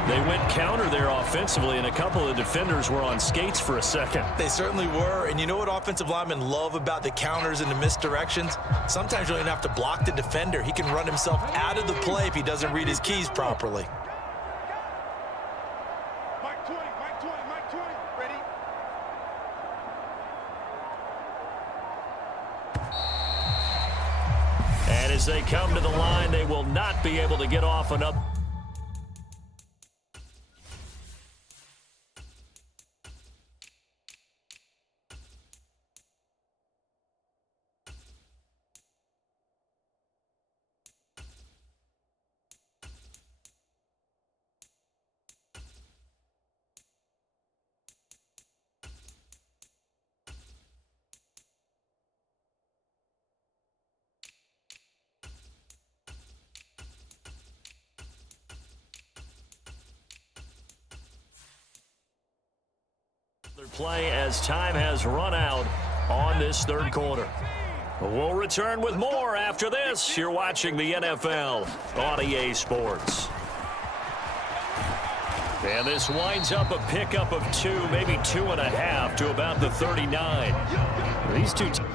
They went counter there offensively, and a couple of defenders were on skates for a second. They certainly were. And you know what offensive linemen love about the counters and the misdirections? Sometimes you don't even have to block the defender. He can run himself out of the play if he doesn't read his keys properly. Mike 20, Mike 20, Mike 20. Ready? And as they come to the line, they will not be able to get off another. Play as time has run out on this 3rd quarter. We'll return with more after this. You're watching the NFL on EA Sports. And this winds up a pickup of 2, maybe 2.5 to about the 39. These two teams.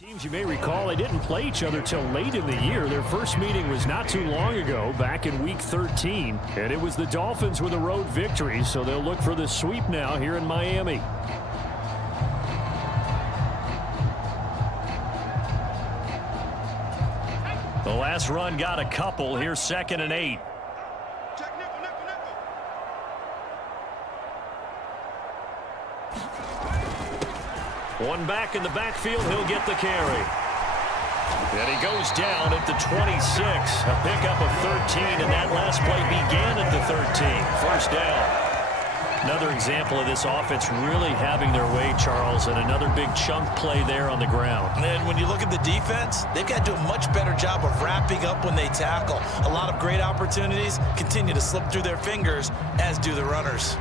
Teams, you may recall, they didn't play each other till late in the year. Their first meeting was not too long ago, back in Week 13. And it was the Dolphins with a road victory, so they'll look for the sweep now here in Miami. The last run got a couple. Here's 2nd and 8. Check nickel, nickel, nickel. One back in the backfield, he'll get the carry. And he goes down at the 26. A pickup of 13, and that last play began at the 13. First down. Another example of this offense really having their way, Charles, and another big chunk play there on the ground. And when you look at the defense, they've got to do a much better job of wrapping up when they tackle. A lot of great opportunities continue to slip through their fingers, as do the runners.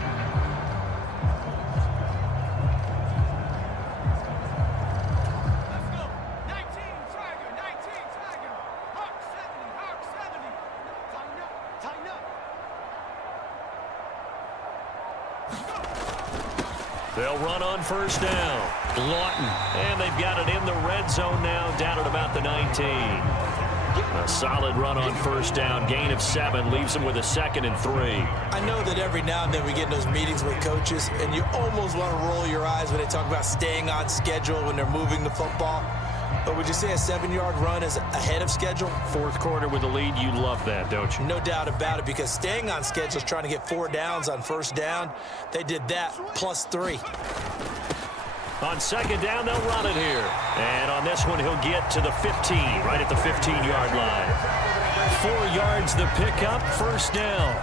They'll run on first down. Lawton. And they've got it in the red zone now, down at about the 19. A solid run on first down. Gain of 7 leaves them with a 2nd and 3. I know that every now and then we get in those meetings with coaches, and you almost want to roll your eyes when they talk about staying on schedule when they're moving the football. But would you say a 7-yard run is ahead of schedule? Fourth quarter with the lead, you love that, don't you? No doubt about it, because staying on schedule is trying to get 4 downs on first down. They did that plus 3. On second down, they'll run it here. And on this one, he'll get to the 15, right at the 15-yard line. 4 yards the pickup, first down.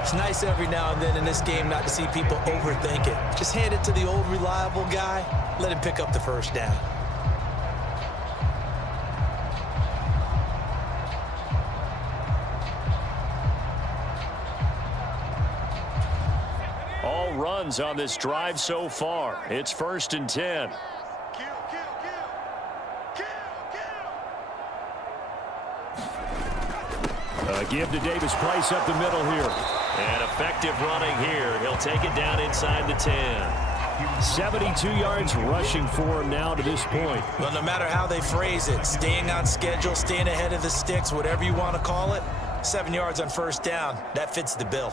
It's nice every now and then in this game not to see people overthink it. Just hand it to the old reliable guy. Let him pick up the first down. All runs on this drive so far. It's 1st and 10. Give to Davis Price up the middle here. And effective running here. He'll take it down inside the 10. 72 yards rushing for him now to this point. Well, no matter how they phrase it, staying on schedule, staying ahead of the sticks, whatever you want to call it, 7 yards on first down, that fits the bill.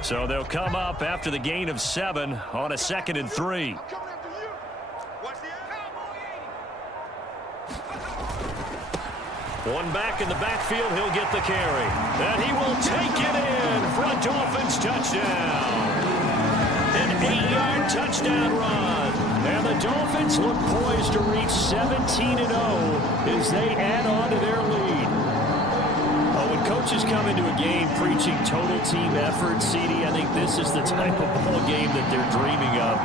So they'll come up after the gain of 7 on a 2nd and 3. One back in the backfield, he'll get the carry. And he will take it in for a Dolphins touchdown. An 8-yard touchdown run. And the Dolphins look poised to reach 17-0 as they add on to their lead. When coaches come into a game preaching total team effort, CD, I think this is the type of ball game that they're dreaming of.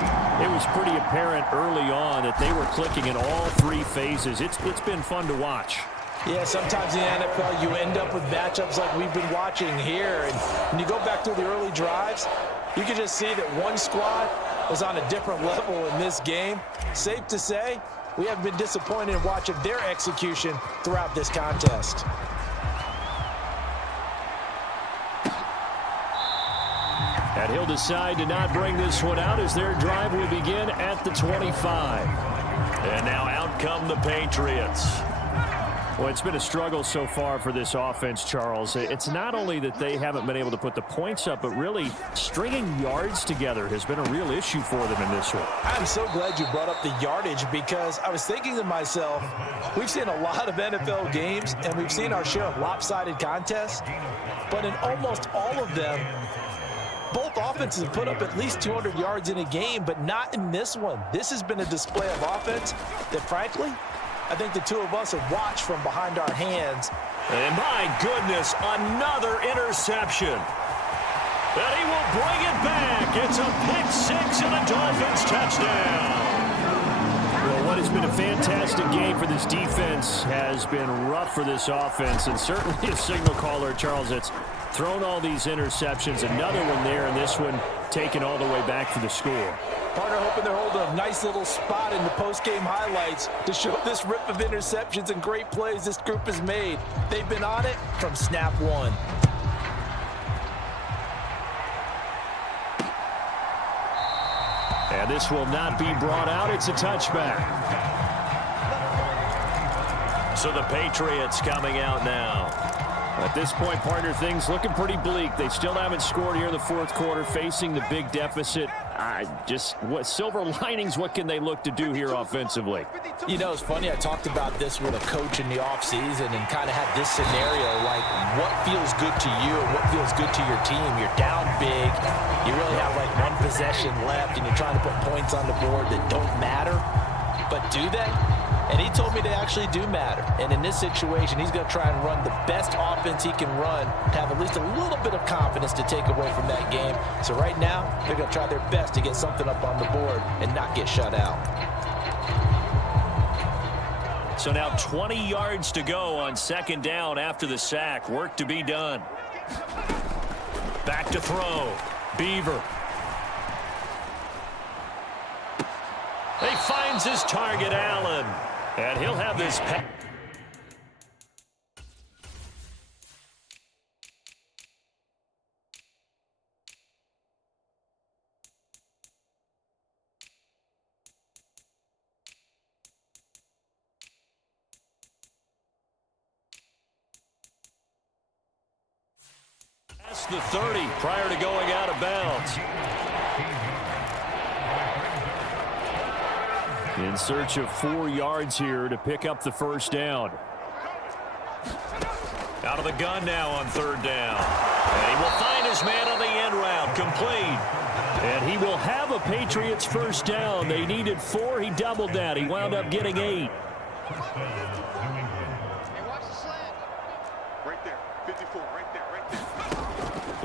It was pretty apparent early on that they were clicking in all 3 phases. It's been fun to watch. Yeah, sometimes in the NFL you end up with matchups like we've been watching here. And when you go back through the early drives, you can just see that one squad was on a different level in this game. Safe to say, we have been disappointed in watching their execution throughout this contest. And he'll decide to not bring this one out as their drive will begin at the 25. And now out come the Patriots. Well, it's been a struggle so far for this offense, Charles. It's not only that they haven't been able to put the points up, but really stringing yards together has been a real issue for them in this one. I'm so glad you brought up the yardage, because I was thinking to myself, we've seen a lot of NFL games, and we've seen our share of lopsided contests, but in almost all of them, both offenses have put up at least 200 yards in a game, but not in this one. This has been a display of offense that, frankly, I think the two of us have watched from behind our hands. And my goodness, another interception. And he will bring it back. It's a pick-6 and a Dolphins touchdown. Well, what has been a fantastic game for this defense has been rough for this offense, and certainly a signal caller, Charles, that's thrown all these interceptions. Another one there, and this one taken all the way back for the score. Partner hoping they're holding a nice little spot in the post-game highlights to show this rip of interceptions and great plays this group has made. They've been on it from snap one. And this will not be brought out. It's a touchback. So the Patriots coming out now. At this point, partner, things looking pretty bleak. They still haven't scored here in the fourth quarter, facing the big deficit. What silver linings, what can they look to do here offensively? You know, it's funny, I talked about this with a coach in the offseason and kind of had this scenario, like what feels good to you and what feels good to your team. You're down big. You really have like one possession left and you're trying to put points on the board that don't matter. But do they? And he told me they actually do matter. And in this situation, he's going to try and run the best offense he can run to have at least a little bit of confidence to take away from that game. So right now, they're going to try their best to get something up on the board and not get shut out. So now 20 yards to go on second down after the sack. Work to be done. Back to throw. Beaver. He finds his target, Allen. And he'll have this pass. That's the 30 prior to going out of bounds. In search of 4 yards here to pick up the first down. Out of the gun now on third down. And he will find his man on the end route, complete. And he will have a Patriots first down. They needed 4. He doubled that. He wound up getting 8. Right there. 54. Right there.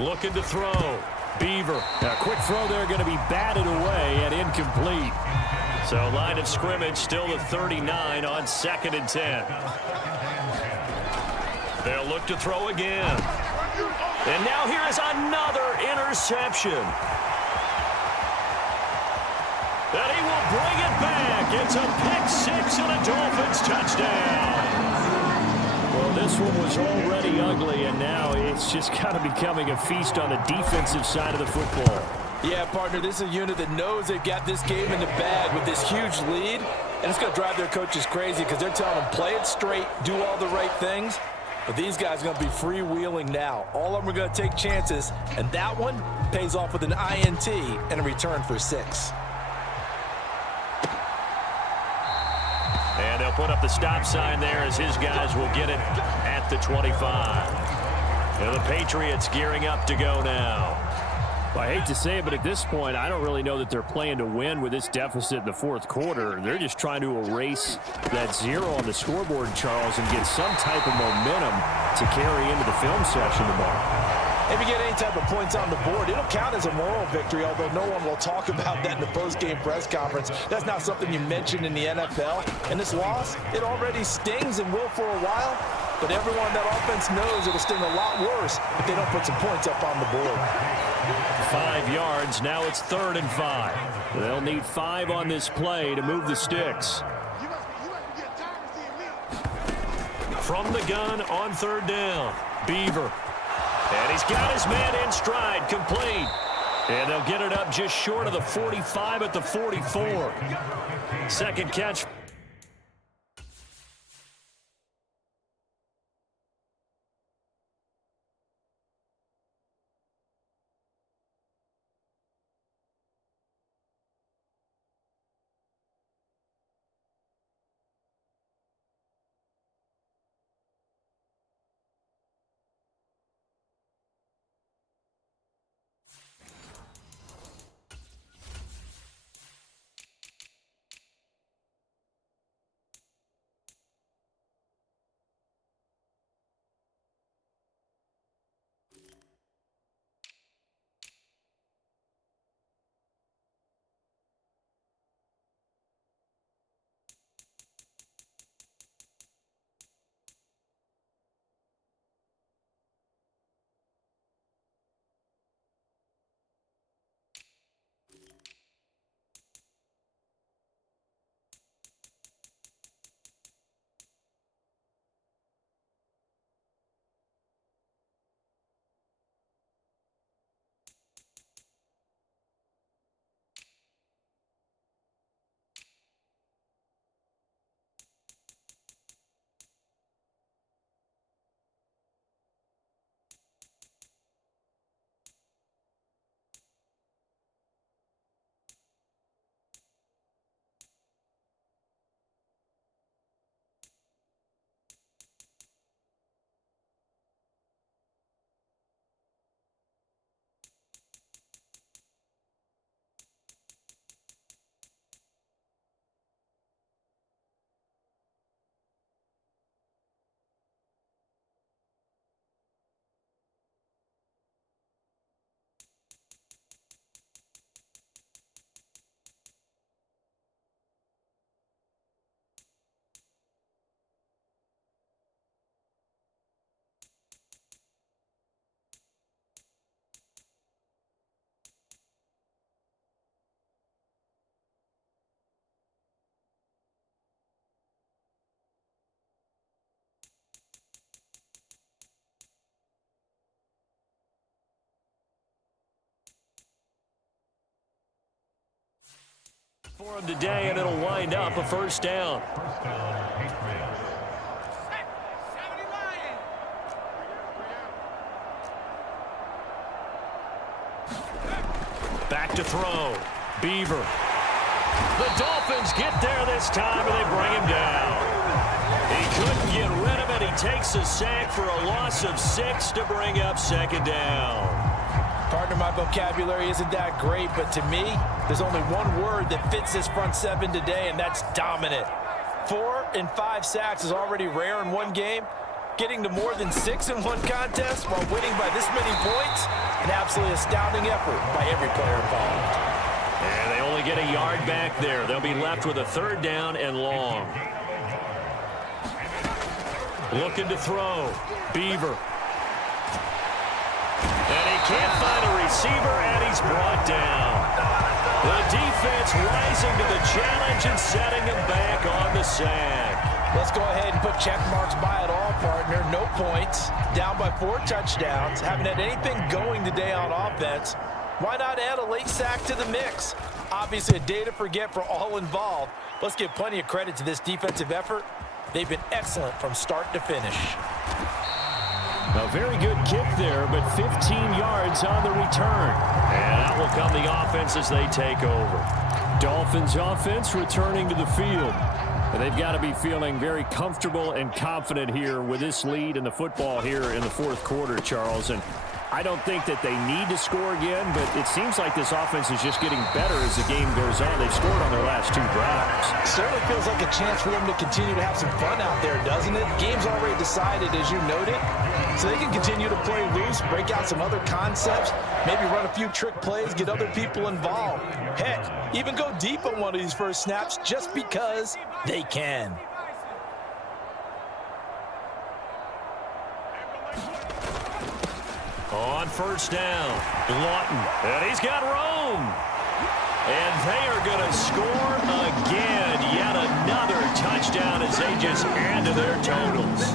Looking to throw. Beaver. A quick throw there going to be batted away and incomplete. So line of scrimmage still the 39 on 2nd and 10. They'll look to throw again. And now here is another interception. And he will bring it back. It's a pick 6 and a Dolphins touchdown. Well, this one was already ugly, and now it's just kind of becoming a feast on the defensive side of the football. Yeah, partner, this is a unit that knows they've got this game in the bag with this huge lead, and it's going to drive their coaches crazy because they're telling them play it straight, do all the right things. But these guys are going to be freewheeling now. All of them are going to take chances, and that one pays off with an INT and a return for 6. And they'll put up the stop sign there as his guys will get it at the 25. And the Patriots gearing up to go now. Well, I hate to say it, but at this point, I don't really know that they're playing to win with this deficit in the fourth quarter. They're just trying to erase that 0 on the scoreboard, Charles, and get some type of momentum to carry into the film session tomorrow. If you get any type of points on the board, it'll count as a moral victory, although no one will talk about that in the post-game press conference. That's not something you mention in the NFL. And this loss, it already stings and will for a while, but everyone on that offense knows it'll sting a lot worse if they don't put some points up on the board. 5 yards. Now it's 3rd and 5. They'll need 5 on this play to move the sticks. From the gun on 3rd down. Beaver. And he's got his man in stride, complete. And they'll get it up just short of the 45 at the 44. Second catch. For him today, and it'll wind up a first down. Back to throw. Beaver. The Dolphins get there this time, and they bring him down. He couldn't get rid of it. He takes a sack for a loss of 6 to bring up second down. Partner, my vocabulary isn't that great, but to me, there's only one word that fits this front seven today, and that's dominant. 4 and 5 sacks is already rare in one game. Getting to more than 6 in one contest while winning by this many points, an absolutely astounding effort by every player involved. And they only get a yard back there. They'll be left with a third down and long. Looking to throw. Beaver. And he can't find a receiver, and he's brought down. The defense rising to the challenge and setting him back on the sack. Let's go ahead and put check marks by it all, partner. No points. Down by 4 touchdowns. Haven't had anything going today on offense. Why not add a late sack to the mix? Obviously a day to forget for all involved. Let's give plenty of credit to this defensive effort. They've been excellent from start to finish. A very good kick there, but 15 yards on the return. And out will come the offense as they take over. Dolphins offense returning to the field. And they've got to be feeling very comfortable and confident here with this lead in the football here in the fourth quarter, Charles. And I don't think that they need to score again, but it seems like this offense is just getting better as the game goes on. They've scored on their last 2 drives. Certainly feels like a chance for them to continue to have some fun out there, doesn't it? Game's already decided, as you noted, so they can continue to play loose, break out some other concepts, maybe run a few trick plays, get other people involved. Heck, even go deep on one of these first snaps just because they can. On first down, Lawton, and he's got room. And they are going to score again. Yet another touchdown as they just add to their totals.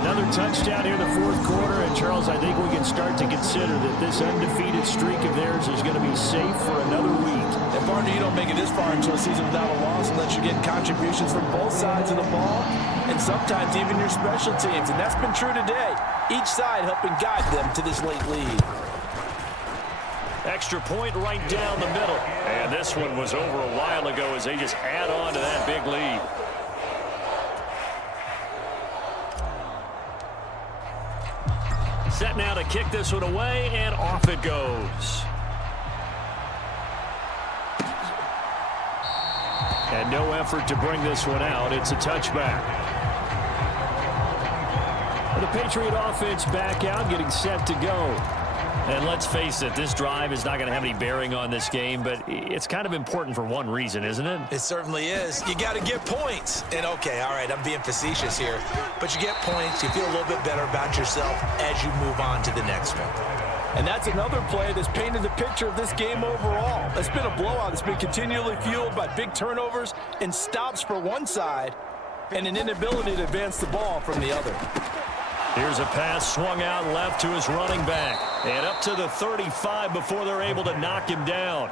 Another touchdown here in the fourth quarter. And, Charles, I think we can start to consider that this undefeated streak of theirs is going to be safe for another week. And, partner, you don't make it this far into a season without a loss unless you're getting contributions from both sides of the ball and sometimes even your special teams. And that's been true today. Each side helping guide them to this late lead. Extra point right down the middle. And this one was over a while ago as they just add on to that big lead. Set now to kick this one away, and off it goes. And no effort to bring this one out. It's a touchback. The Patriot offense back out, getting set to go. And let's face it, this drive is not going to have any bearing on this game, but it's kind of important for one reason, isn't it? It certainly is. You got to get points. And, okay, all right, I'm being facetious here. But you get points, you feel a little bit better about yourself as you move on to the next one. And that's another play that's painted the picture of this game overall. It's been a blowout. It's been continually fueled by big turnovers and stops for one side and an inability to advance the ball from the other. Here's a pass swung out left to his running back. And up to the 35 before they're able to knock him down.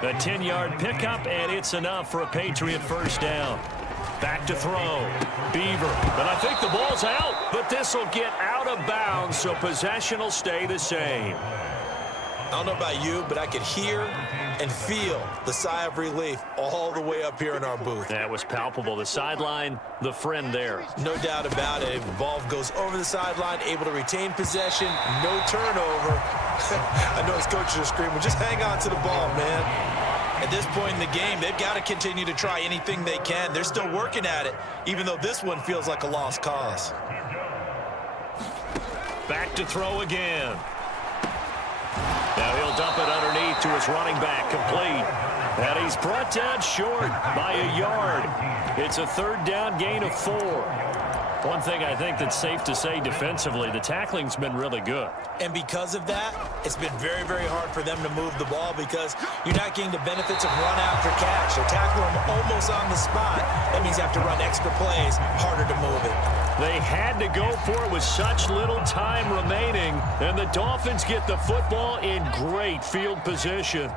A 10-yard pickup, and it's enough for a Patriot first down. Back to throw. Beaver. And I think the ball's out, but this will get out of bounds, so possession will stay the same. I don't know about you, but I could hear and feel the sigh of relief all the way up here in our booth. That was palpable. The sideline, the friend there. No doubt about it. The ball goes over the sideline, able to retain possession, no turnover. I know his coaches are screaming, just hang on to the ball, man. At this point in the game, they've got to continue to try anything they can. They're still working at it, even though this one feels like a lost cause. Back to throw again. Now he'll dump it underneath to his running back, complete. And he's brought down short by a yard. It's a third down gain of 4. One thing I think that's safe to say defensively, the tackling's been really good. And because of that, it's been very, very hard for them to move the ball because you're not getting the benefits of run after catch. They're tackling them almost on the spot. That means you have to run extra plays, harder to move it. They had to go for it with such little time remaining, and the Dolphins get the football in great field position.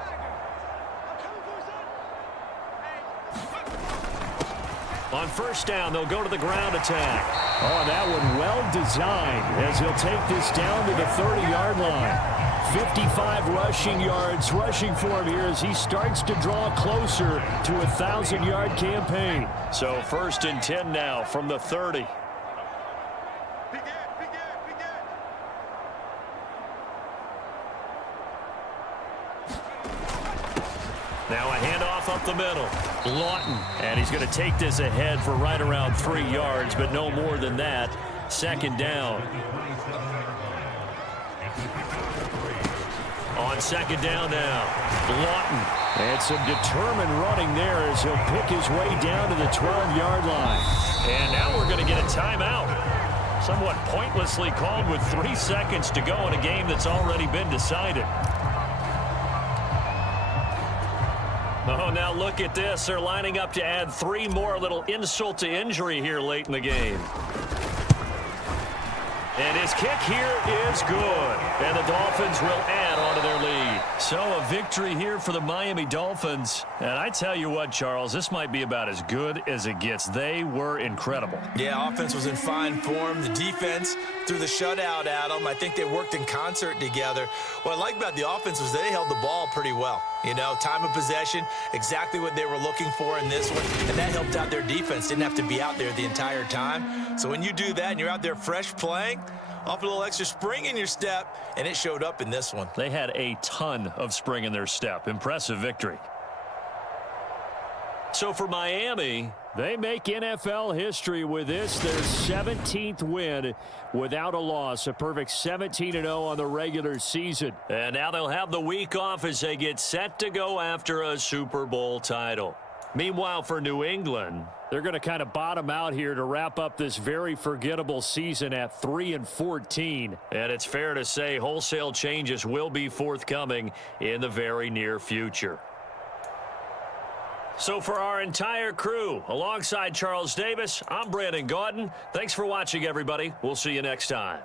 On first down, they'll go to the ground attack. Oh, that one well designed as he'll take this down to the 30-yard line. 55 rushing yards rushing for him here as he starts to draw closer to a 1,000-yard campaign. So 1st and 10 now from the 30. Now a handoff up the middle. Lawton. And he's going to take this ahead for right around 3 yards, but no more than that. 2nd down. On 2nd down now, Lawton. And some determined running there as he'll pick his way down to the 12-yard line. And now we're going to get a timeout. Somewhat pointlessly called with 3 seconds to go in a game that's already been decided. Oh, now look at this. They're lining up to add 3 more, a little insult to injury here late in the game. And his kick here is good. And the Dolphins will add on to their lead. So a victory here for the Miami Dolphins. And I tell you what, Charles, this might be about as good as it gets. They were incredible. Yeah, offense was in fine form. The defense threw the shutout at them. I think they worked in concert together. What I like about the offense was they held the ball pretty well. You know, time of possession, exactly what they were looking for in this one. And that helped out their defense. Didn't have to be out there the entire time. So when you do that and you're out there fresh playing, off a little extra spring in your step, and it showed up in this one. They had a ton of spring in their step. Impressive victory. So for Miami, they make NFL history with this, their 17th win without a loss. A perfect 17-0 on the regular season. And now they'll have the week off as they get set to go after a Super Bowl title. Meanwhile, for New England, they're going to kind of bottom out here to wrap up this very forgettable season at 3-14. And it's fair to say wholesale changes will be forthcoming in the very near future. So for our entire crew, alongside Charles Davis, I'm Brandon Gaudin. Thanks for watching, everybody. We'll see you next time.